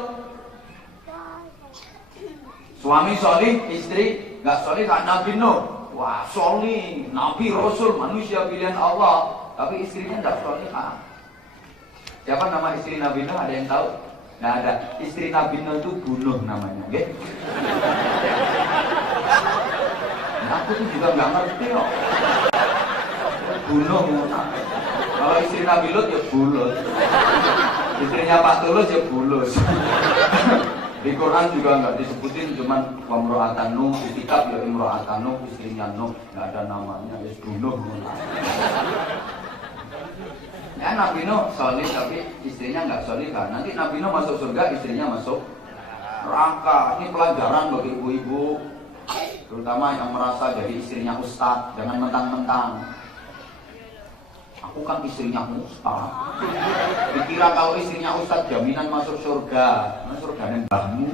Suami solih, istri nggak solih. Kan Nabi Nuh, wah solih, Nabi Rasul, manusia pilihan Allah, tapi istrinya nggak solihah. Siapa nama istri Nabi Nuh? Ada yang tahu? Nggak ada. Istri Nabi Nuh itu Bunuh namanya, okay? Nah, aku tuh juga nggak ngerti kok. Bunuh. Kalau istri Nabi Lut ya Bulut. Istrinya Pak Tulus ya Bulus. Di Quran juga nggak disebutin, cuman wamro'atan Nuh, di kitab ya imro'atan Nuh, istrinya Nuh, nggak ada namanya, ya Bunuh. Ya Nabi Nuh solih tapi istrinya nggak solih kan. Nanti Nabi Nuh masuk surga, istrinya masuk neraka. Ini pelajaran bagi ibu-ibu, terutama yang merasa jadi istrinya ustadz. Jangan mentang-mentang aku kan istrinya ustadz, dikira kalau istrinya ustadz jaminan masuk surga. Nah, surganya mbahmu.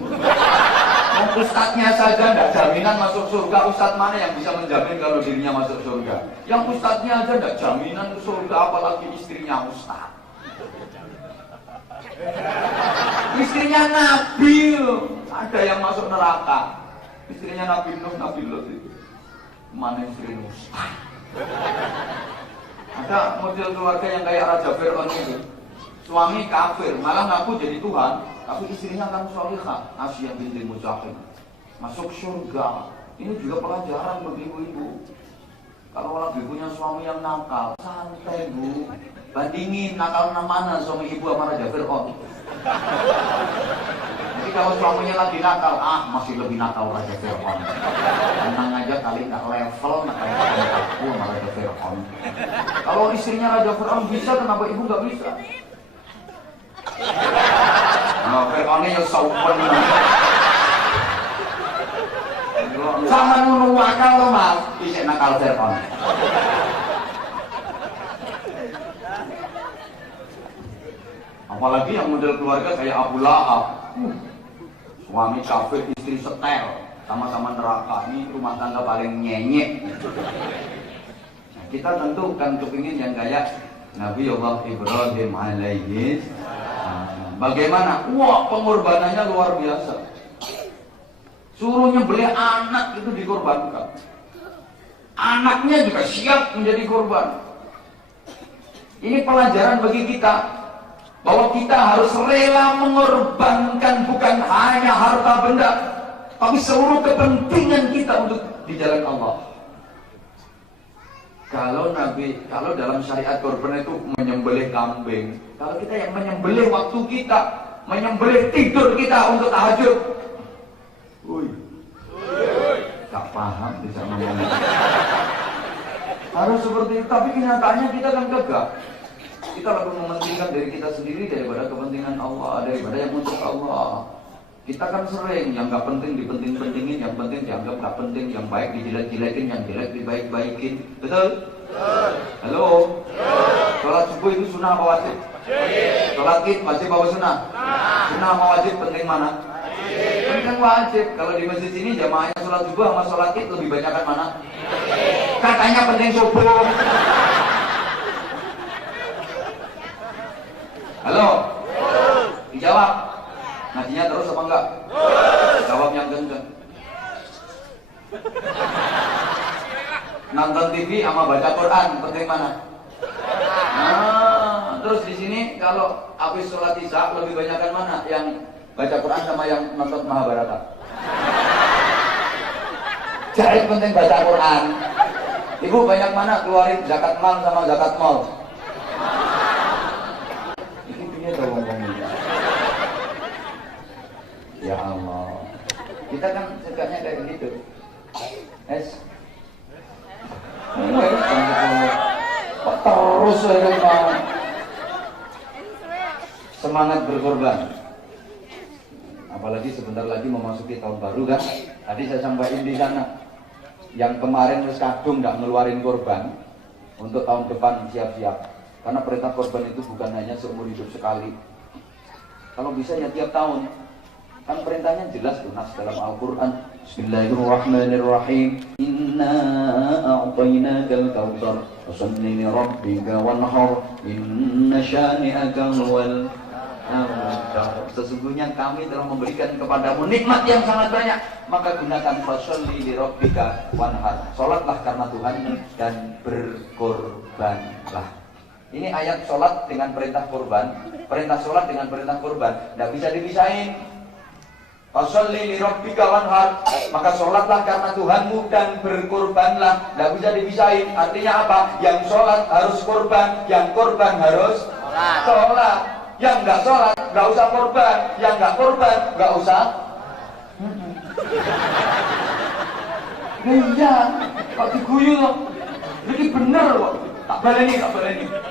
Ustadznya saja tidak jaminan masuk surga. Ustadz mana yang bisa menjamin kalau dirinya masuk surga? Yang ustadznya aja tidak jaminan surga, apalagi istrinya ustadz. Istrinya Nabi, ada yang masuk neraka. Istrinya Nabi Nuh, Nabi Lut itu. Mana istri ustadz? Ada model keluarga yang kayak Raja Fir'aun itu. Suami kafir, malah ngaku jadi Tuhan, tapi istrinya kan solihah, Asiyah binti Muzahim, masuk surga. Ini juga pelajaran bagi ibu-ibu. Kalau lagi punya suami yang nakal, santai Bu. Bandingin nakal mana suami ibu sama Raja Fir'aun. Jadi kalau suaminya lagi nakal, masih lebih nakal Raja Fir'aun. Tenang aja kali nggak level nakal aku sama Raja Fir'aun. Kalau istrinya Raja Fir'aun bisa, kenapa ibu nggak bisa? Nah, Fir'aunnya ya sopan. Sama nunu akal lo Mas, bisa nakal Fir'aun. Apalagi yang model keluarga kayak Abu Lahab, suami kafir, istri setel, sama-sama neraka. Ini rumah tangga paling nyenyek. Nah, kita tentu kan kepingin yang kayak Nabi Allah Ibrahim alaihi. Bagaimana? Wah, pengorbanannya luar biasa. Suruh nyembelih anak itu dikorbankan. Anaknya juga siap menjadi korban. Ini pelajaran bagi kita bahwa kita harus rela mengorbankan bukan hanya harta benda, tapi seluruh kepentingan kita untuk di jalan Allah. Kalau dalam syariat korban itu menyembelih kambing, kalau kita yang menyembelih waktu kita, menyembelih tidur kita untuk tahajud. Gak paham bisa ngomong. Harus seperti itu, tapi kenyataannya kita kan gagah. Kita lebih mementingkan diri kita sendiri daripada kepentingan Allah, daripada yang untuk Allah. Kita kan sering yang gak penting dipenting-pentingin, yang penting dianggap gak penting, yang baik dijelek-jelekin, yang jelek dibaik-baikin. Betul? Halo? Sholat subuh itu sunnah apa wajib? Sholat id wajib apa sunnah? Sunnah apa wajib, penting mana? Penting wajib. Kalau di masjid ini jamaahnya sholat subuh sama sholat id lebih banyak kan mana? Katanya penting subuh. Halo? Dijawab. Ngajinya terus apa enggak? Jawab yang kenceng. Nonton TV sama baca Quran penting mana? Terus di sini kalau habis sholat isya lebih banyak kan mana? Yang baca Quran sama yang nonton Mahabharata? Jadi penting baca Quran. Ibu banyak mana keluarin zakat mal sama zakat mal? Ya Allah, kita kan sukanya kayak gitu. Kok terus semangat berkorban. Apalagi sebentar lagi memasuki tahun baru kan. Tadi saya sampaikan di sana, yang kemarin wis kadung nggak ngeluarin korban, untuk tahun depan siap-siap. Karena perintah korban itu bukan hanya seumur hidup sekali. Kalau bisa ya tiap tahun. Kan perintahnya jelas tunas dalam Al-Quran. Bismillahirrahmanirrahim. Inna a'tainakal kautsar fasholli li rabbika wanhar inna syani'aka huwal abtar. Sesungguhnya kami telah memberikan kepadamu nikmat yang sangat banyak, maka gunakan fasholli li rabbika wanhar. Salatlah karena Tuhanmu dan berkorbanlah. Ini ayat sholat dengan perintah korban, perintah sholat dengan perintah korban, tidak bisa dipisahin. Fasholli li rabbika wanhar, maka sholatlah karena Tuhanmu dan berkorbanlah, tidak bisa dipisahin. Artinya apa? Yang sholat harus korban, yang korban harus sholat. Yang nggak sholat nggak usah korban, yang nggak korban nggak usah. Iya, kok diguyu loh? Jadi bener loh. Tak baleni.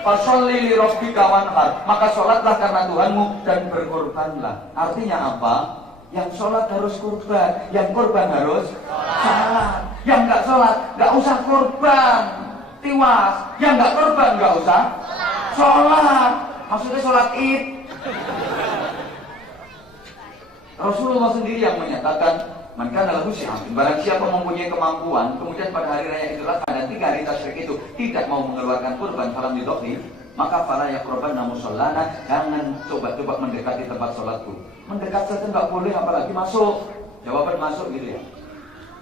Fasholli li rabbika wanhar, maka sholatlah karena Tuhanmu dan berkorbanlah. Artinya apa? Yang sholat harus korban, yang korban harus sholat. Yang nggak sholat nggak usah korban, tiwas. Yang nggak korban nggak usah sholat. Maksudnya sholat id. Rasulullah sendiri yang menyatakan, maka adalah syi'atun, barang siapa mempunyai kemampuan, kemudian pada hari raya Idul Adha dan 3 hari tasyrik itu tidak mau mengeluarkan kurban falam yudhhi, maka fala yaqrabanna musallana, jangan coba-coba mendekati tempat sholatku. Mendekat saja nggak boleh, apalagi masuk. Jawaban masuk gitu ya.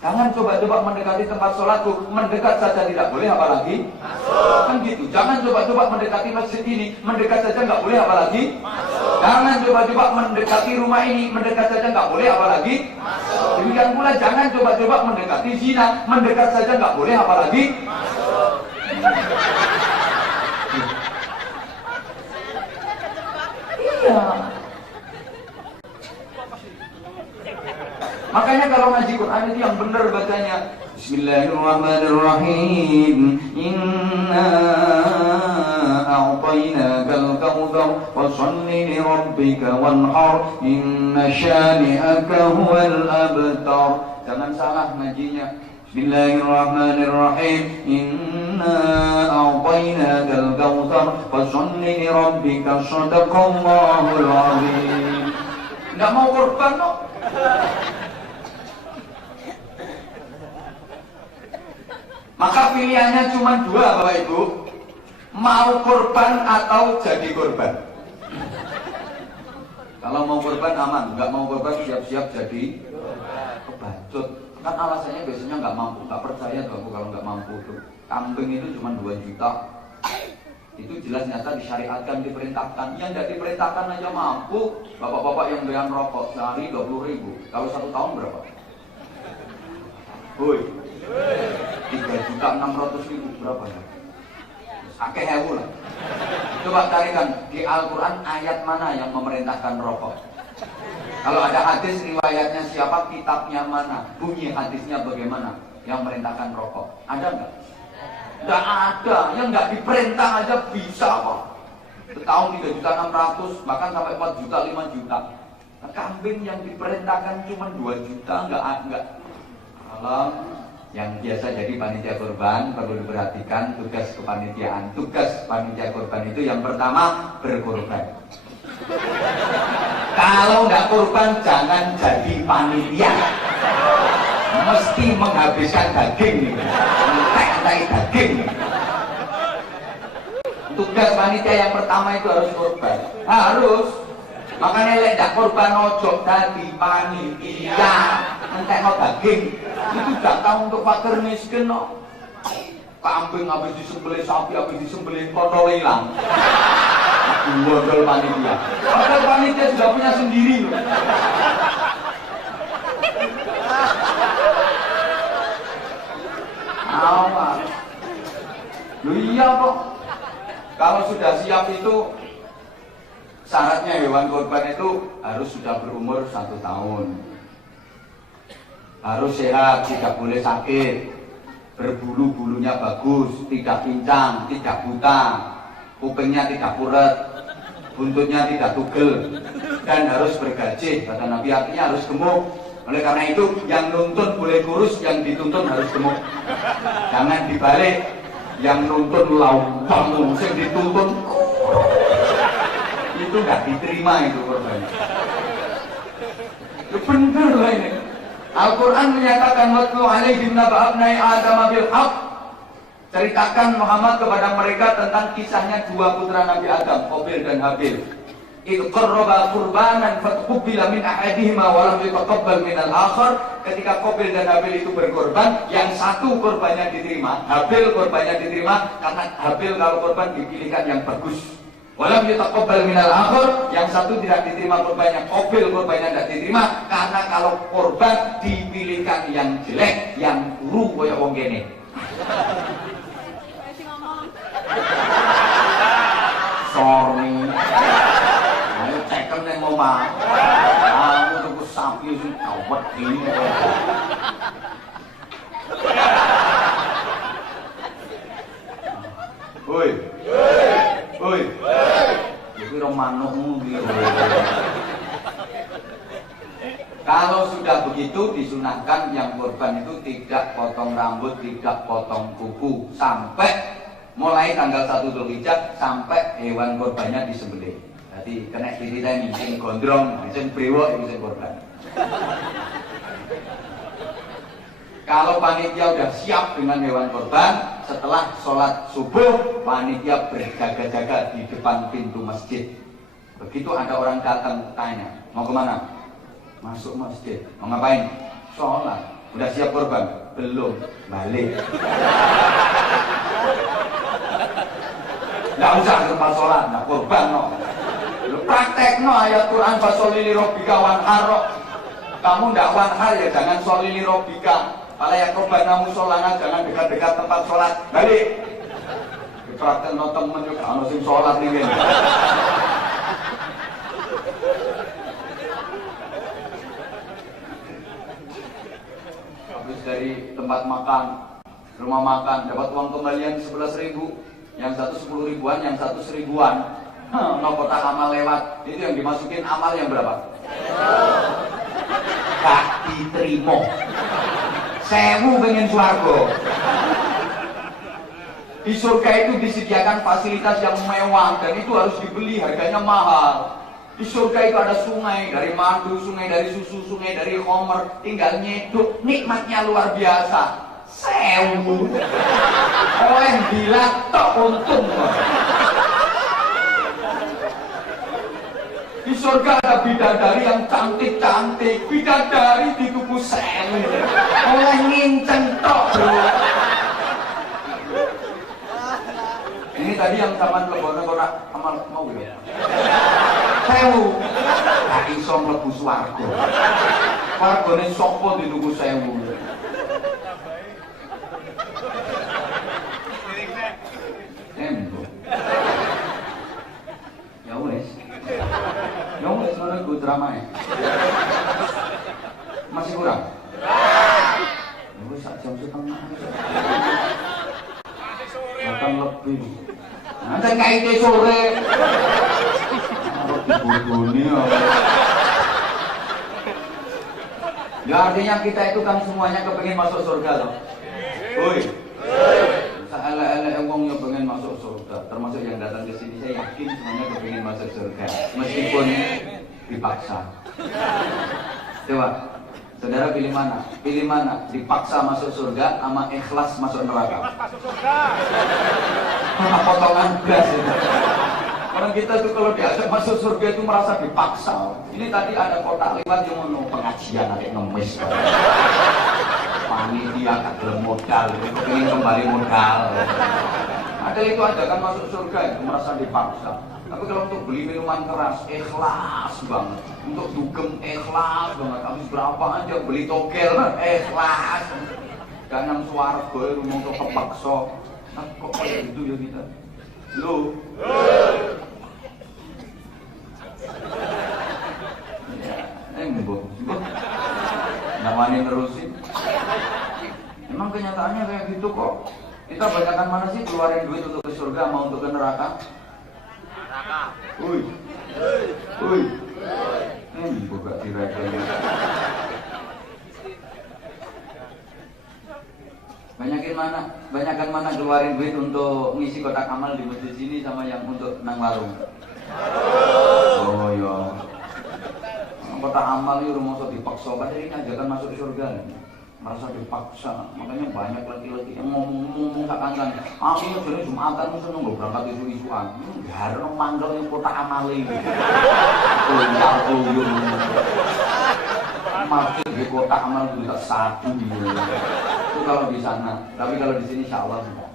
Jangan coba-coba mendekati tempat sholatku, mendekat saja tidak boleh, apalagi masuk. Kan gitu. Jangan coba-coba mendekati masjid ini, mendekat saja nggak boleh, apalagi masuk. Jangan coba-coba mendekati rumah ini, mendekat saja nggak boleh, apalagi masuk. Demikian pula jangan coba-coba mendekati zina, mendekat saja nggak boleh, apalagi masuk. Iya. Makanya kalau ngaji Quran itu yang benar bacanya. Bismillahirrahmanirrahim. Inna a'tainakal kautsar fasholli li rabbika wanhar inna syani'aka huwal abtar. Jangan salah ngajinya. Bismillahirrahmanirrahim. Inna a'tainakal kautsar fasholli li rabbika shadaqallahul azim. Enggak mau korban no? Maka pilihannya cuma dua Bapak Ibu, mau korban atau jadi korban. Kalau mau korban aman, nggak mau korban siap-siap jadi kebacut. Kan alasannya biasanya nggak mampu, nggak percaya tuh aku kalau nggak mampu tuh. Kambing itu cuma 2 juta, itu jelas nyata disyariatkan, diperintahkan. Yang nggak diperintahkan aja mampu. Bapak-bapak yang doyan rokok sehari 20.000, kalau 1 tahun berapa? Woi. 3.600.000 berapa ya? Akeh hewu lah. Coba carikan di Al-Quran ayat mana yang memerintahkan rokok. Kalau ada hadis riwayatnya siapa, kitabnya mana, bunyi hadisnya bagaimana yang memerintahkan rokok. Ada nggak? Nggak ada. Yang nggak diperintah aja bisa kok. Setahun 3.600.000 bahkan sampai 4 juta, 5 juta. Nah, kambing yang diperintahkan cuma 2 juta nggak. Kalau yang biasa jadi panitia kurban perlu diperhatikan tugas kepanitiaan. Tugas panitia kurban itu yang pertama berkurban. Kalau nggak kurban jangan jadi panitia. Mesti menghabiskan daging, entek-entek daging. Tugas panitia yang pertama itu harus kurban. Harus. Makanya lek ndak kurban ojo dadi panitia. Entekno daging. Itu datang untuk fakir miskin no. Kambing habis disembelih, sapi habis disembelih, kontol hilang. Gondol panitia. Padahal panitia sudah punya sendiri loh. Awas. Loh iya kok. Kalau sudah siap itu syaratnya hewan kurban itu harus sudah berumur 1 tahun. Harus sehat, tidak boleh sakit, berbulu-bulunya bagus, tidak pincang, tidak buta, kupingnya tidak puret, buntutnya tidak tugel, dan harus bergaji. Kata Nabi artinya harus gemuk. Oleh karena itu yang nuntun boleh kurus, yang dituntun harus gemuk. Jangan dibalik, yang nuntun laupang, yang dituntun itu nggak diterima itu korbannya. Itu bener lah ini. Al-Quran menyatakan watlu alaihim naba abnai Adam bil haq. Ceritakan Muhammad kepada mereka tentang kisahnya 2 putra Nabi Adam, Qabil dan Habil. Idh qarraba qurbanan fatqubbila min ahadihima wa lam yutaqabbal min al-akhar. Ketika Qabil dan Habil itu berkorban, yang satu korbannya diterima, Habil korbannya diterima karena Habil kalau korban dipilihkan yang bagus. Walam yutaqabbal minal akhir, yang satu tidak diterima korbannya, Qabil korbannya tidak diterima karena kalau korban dipilihkan yang jelek, yang buruk koyo wong kene. Sorry. Ayo cekem nang omah. Aku tuku sapi sing awet iki. Woi. Woi. Itu manukmu gitu. Kalau sudah begitu disunahkan yang korban itu tidak potong rambut, tidak potong kuku sampai mulai tanggal 1 Dzulhijjah sampai hewan korbannya disembelih. Jadi kena dititeni sing gondrong, sing brewok itu sing korban. Kalau panitia udah siap dengan hewan korban, setelah sholat subuh, panitia berjaga-jaga di depan pintu masjid. Begitu ada orang datang tanya, mau kemana? Masuk masjid. Mau ngapain? Sholat. Udah siap korban? Belum. Balik. Nggak usah ke tempat sholat, nah korban no. Lu praktek no ayat Quran fasholli li rabbika wanhar. Kamu nggak wanhar ya jangan sholli li rabbika. Kalau yang korban namu sholana jangan dekat-dekat tempat sholat. Balik. dipraktekno temen yo gak ono sing salat iki. Habis dari tempat makan, rumah makan dapat uang kembalian 11.000, yang satu 10 ribuan, yang satu 1.000-an. No kotak amal lewat, itu yang dimasukin amal yang berapa? Gak diterima. 1.000 pengen swarga. Di surga itu disediakan fasilitas yang mewah dan itu harus dibeli, harganya mahal. Di surga itu ada sungai, dari madu, sungai dari susu, sungai dari khamr, tinggal nyeduk, nikmatnya luar biasa. 1.000. Oleh bila tok untung. Di surga ada bidadari yang cantik-cantik, bidadari di tubuh 1.000. Oleh nginceng tok, bro. Ini tadi yang zaman lebono ora amal mau ya. 1.000. Gak iso mlebu swarga. Swargane sapa di tuku 1.000. Ya wes. Ya wes ngono iku dramae. Masih kurang? Wes sak jam setengah. Akan lebih. Nanti kaitnya sore. Dibodohi ya. Ya artinya kita itu kan semuanya kepengen masuk surga loh. Woi. Salah-salah wong yang pengen masuk surga, termasuk yang datang ke sini, saya yakin semuanya kepengen masuk surga, meskipun dipaksa. Coba, saudara pilih mana? Pilih mana? Dipaksa masuk surga, sama ikhlas masuk neraka. Potongan beras itu. Orang kita tuh kalau diajak masuk surga itu merasa dipaksa. Ini tadi ada kotak lewat yang mau pengajian nanti ngemis. Panitia kadang modal, ingin kembali modal. Ada itu ada kan masuk surga itu merasa dipaksa. Tapi kalau untuk beli minuman keras ikhlas banget, untuk dugem ikhlas banget. Habis berapa aja beli togel ikhlas. Ganang swarga rumah untuk kepaksa. Nah, kok kayak gitu ya kita? Lo? Ya, mbok. Namanya terusin. Emang kenyataannya kayak gitu kok. Kita banyakkan mana sih keluarin duit untuk ke surga mau untuk ke neraka? Neraka. Uy. Buka direken. Banyakan mana keluarin duit untuk ngisi kotak amal di masjid sini sama yang untuk nang warung? Oh iya. Kotak amal itu rumah dipaksa, padahal ini ajakan masuk surga. Merasa dipaksa, makanya banyak laki-laki yang ngomong kakan-kakan. Aku ini jadi Jumatan musuh nunggu berangkat isu-isuan. Harus manggil yang kotak amal ini. Tuyul. Maksud di kotak amal itu tak satu. Itu kalau di sana, tapi kalau di sini insya Allah sudah.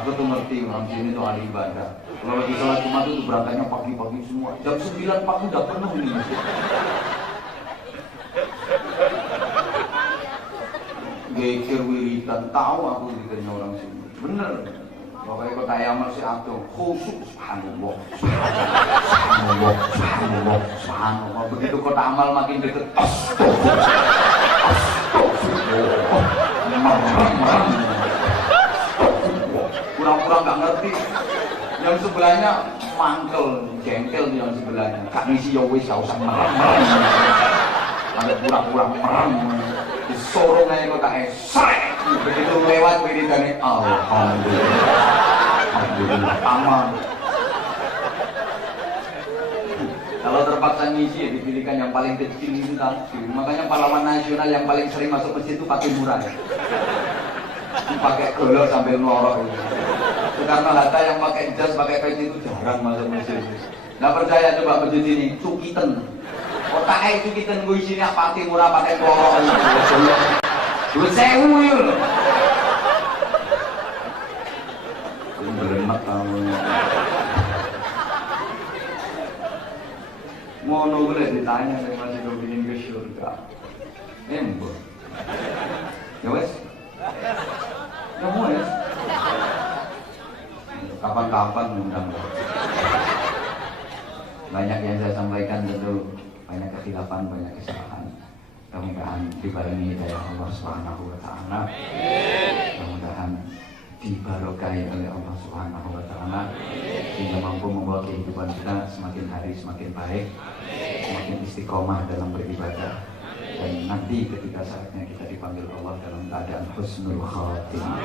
Aku tuh ngerti orang sini tuh ahli ibadah. Kalau di sholat Jumat itu berangkatnya pagi-pagi semua. Jam 9 pagi udah penuh ini. Geger wiridan, tahu aku dikiranya orang sini. Bener. Pokoknya kota Yamal si Abdul khusus subhanallah. Subhanallah. Begitu kota amal makin deket. Kurang-kurang gak ngerti. Yang sebelahnya mangkel, jengkel yang sebelahnya. Kak ngisi ya wis gak usah merem. Ada pura-pura merem. Disorong aja kotaknya. Srek. Begitu lewat wiridannya. Alhamdulillah. Aman. Kalau terpaksa ngisi ya dipilihkan yang paling kecil itu tadi. Makanya pahlawan nasional yang paling sering masuk masjid itu pakai murah. Pakai golok sambil ngorok. Soekarno-Hatta yang pakai jas, pakai peci itu jarang masuk masjid. Nggak percaya coba masjid ini, Cukiten. Otaknya Cukiten gue isinya pati murah pakai ngorok. Duit 1.000 ya loh. Berenak kamu. Ngono boleh ditanya saya masih kepingin ke surga. Embor. Ya wes. Ya wes. Kapan kapan undang. Banyak yang saya sampaikan tentu banyak kekhilafan, banyak kesalahan. Mudah-mudahan dibarengi hidayah Allah Subhanahu wa taala. Mudah-mudahan dibarokai oleh Allah Subhanahu wa taala sehingga mampu membawa kehidupan kita semakin hari semakin baik, semakin istiqomah dalam beribadah, dan nanti ketika saatnya kita dipanggil Allah dalam keadaan husnul khatimah.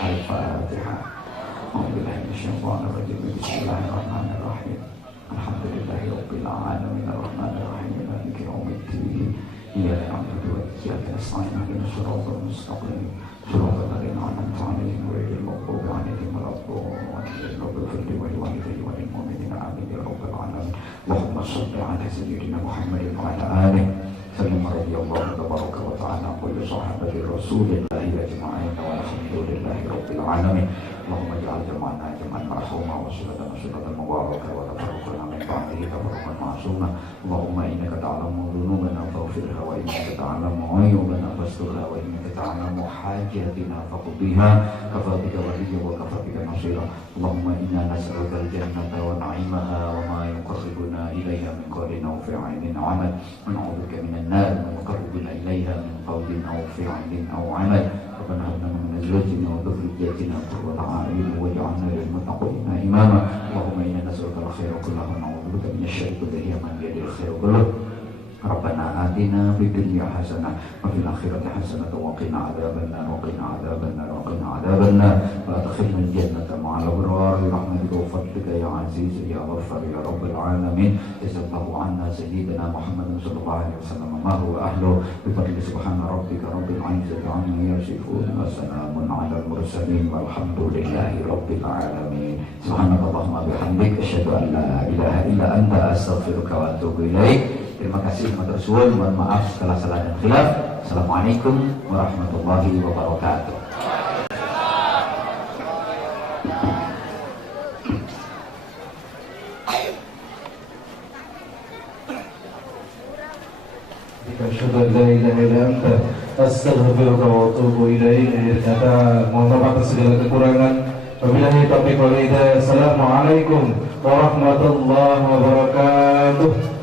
Al-Fatihah. Bismillahirrahmanirrahim. Alhamdulillahirabbil alamin arrahmanir rahim maliki yaumiddin. Iyyaka na'budu wa iyyaka nasta'in ihdinas siratal mustaqim siratal ladzina an'amta 'alaihim ghairil maghdubi 'alaihim waladdallin. Rabbana ighfir li wa liwalidayya wa lil mu'minina amin ya rabbal alamin. Allahumma shalli 'ala sayyidina Muhammadin wa 'ala alihi sallam radhiyallahu tabaraka wa ta'ala kulli sahabati rasulillahi ajma'in walhamdulillahi rabbil alamin. Allahumma ja'al jama'ana jama'an marhuma wa suratan suratan mubarakah wa tabarrukana min ba'dihi tabarrukan ma'suma. Allahumma innaka ta'lamu dhunubana faghfirha wa innaka ta'lamu 'uyubana fasturha wa innaka ta'lamu hajatina faqdiha kafa bika waliyya wa kafa bika nasira. Allahumma inna nas'aluka al-jannata wa na'imaha wa ma yuqarribuna ilayha min qawlin aw fi'lin aw 'amal wa na'udzubika minan nar wa yuqarribuna ilayha min qawlin aw fi'lin aw 'amal. Rabbana hab lana min azwajina wa dhurriyyatina qurrata a'yun waj'alna lil muttaqina imama. Allahumma inna nas'aluka al-khaira kullahu wa na'udzu bika min asy-syarri kullihi man biyadihi al-khairu kulluhu. Rabbana atina fid dunya hasanah wa fil akhirati hasanah wa qina adzabannar wa qina adzabannar wa qina adzabannar wa adkhilna al-jannata ma'al abrar bi rahmatika wa fadlika ya aziz ya ghaffar ya rabbal alamin. Jazakallahu anna sayyidina Muhammadin sallallahu alaihi wasallam ma huwa ahlu bi fadli subhana rabbika rabbil izzati amma yasifun wa salamun 'alal mursalin walhamdulillahi rabbil alamin. Subhanakallahumma bihamdika asyhadu an la ilaha illa anta astaghfiruka wa atubu ilaik. Terima kasih, matur suwun, mohon maaf segala salah dan khilaf. Assalamualaikum warahmatullahi wabarakatuh. Asyhadu an la ilaha illa anta astaghfiruka wa atubu ilaik. Kata mohon maaf atas segala kekurangan. Wabillahi taufiq wal hidayah. Assalamualaikum warahmatullahi wabarakatuh.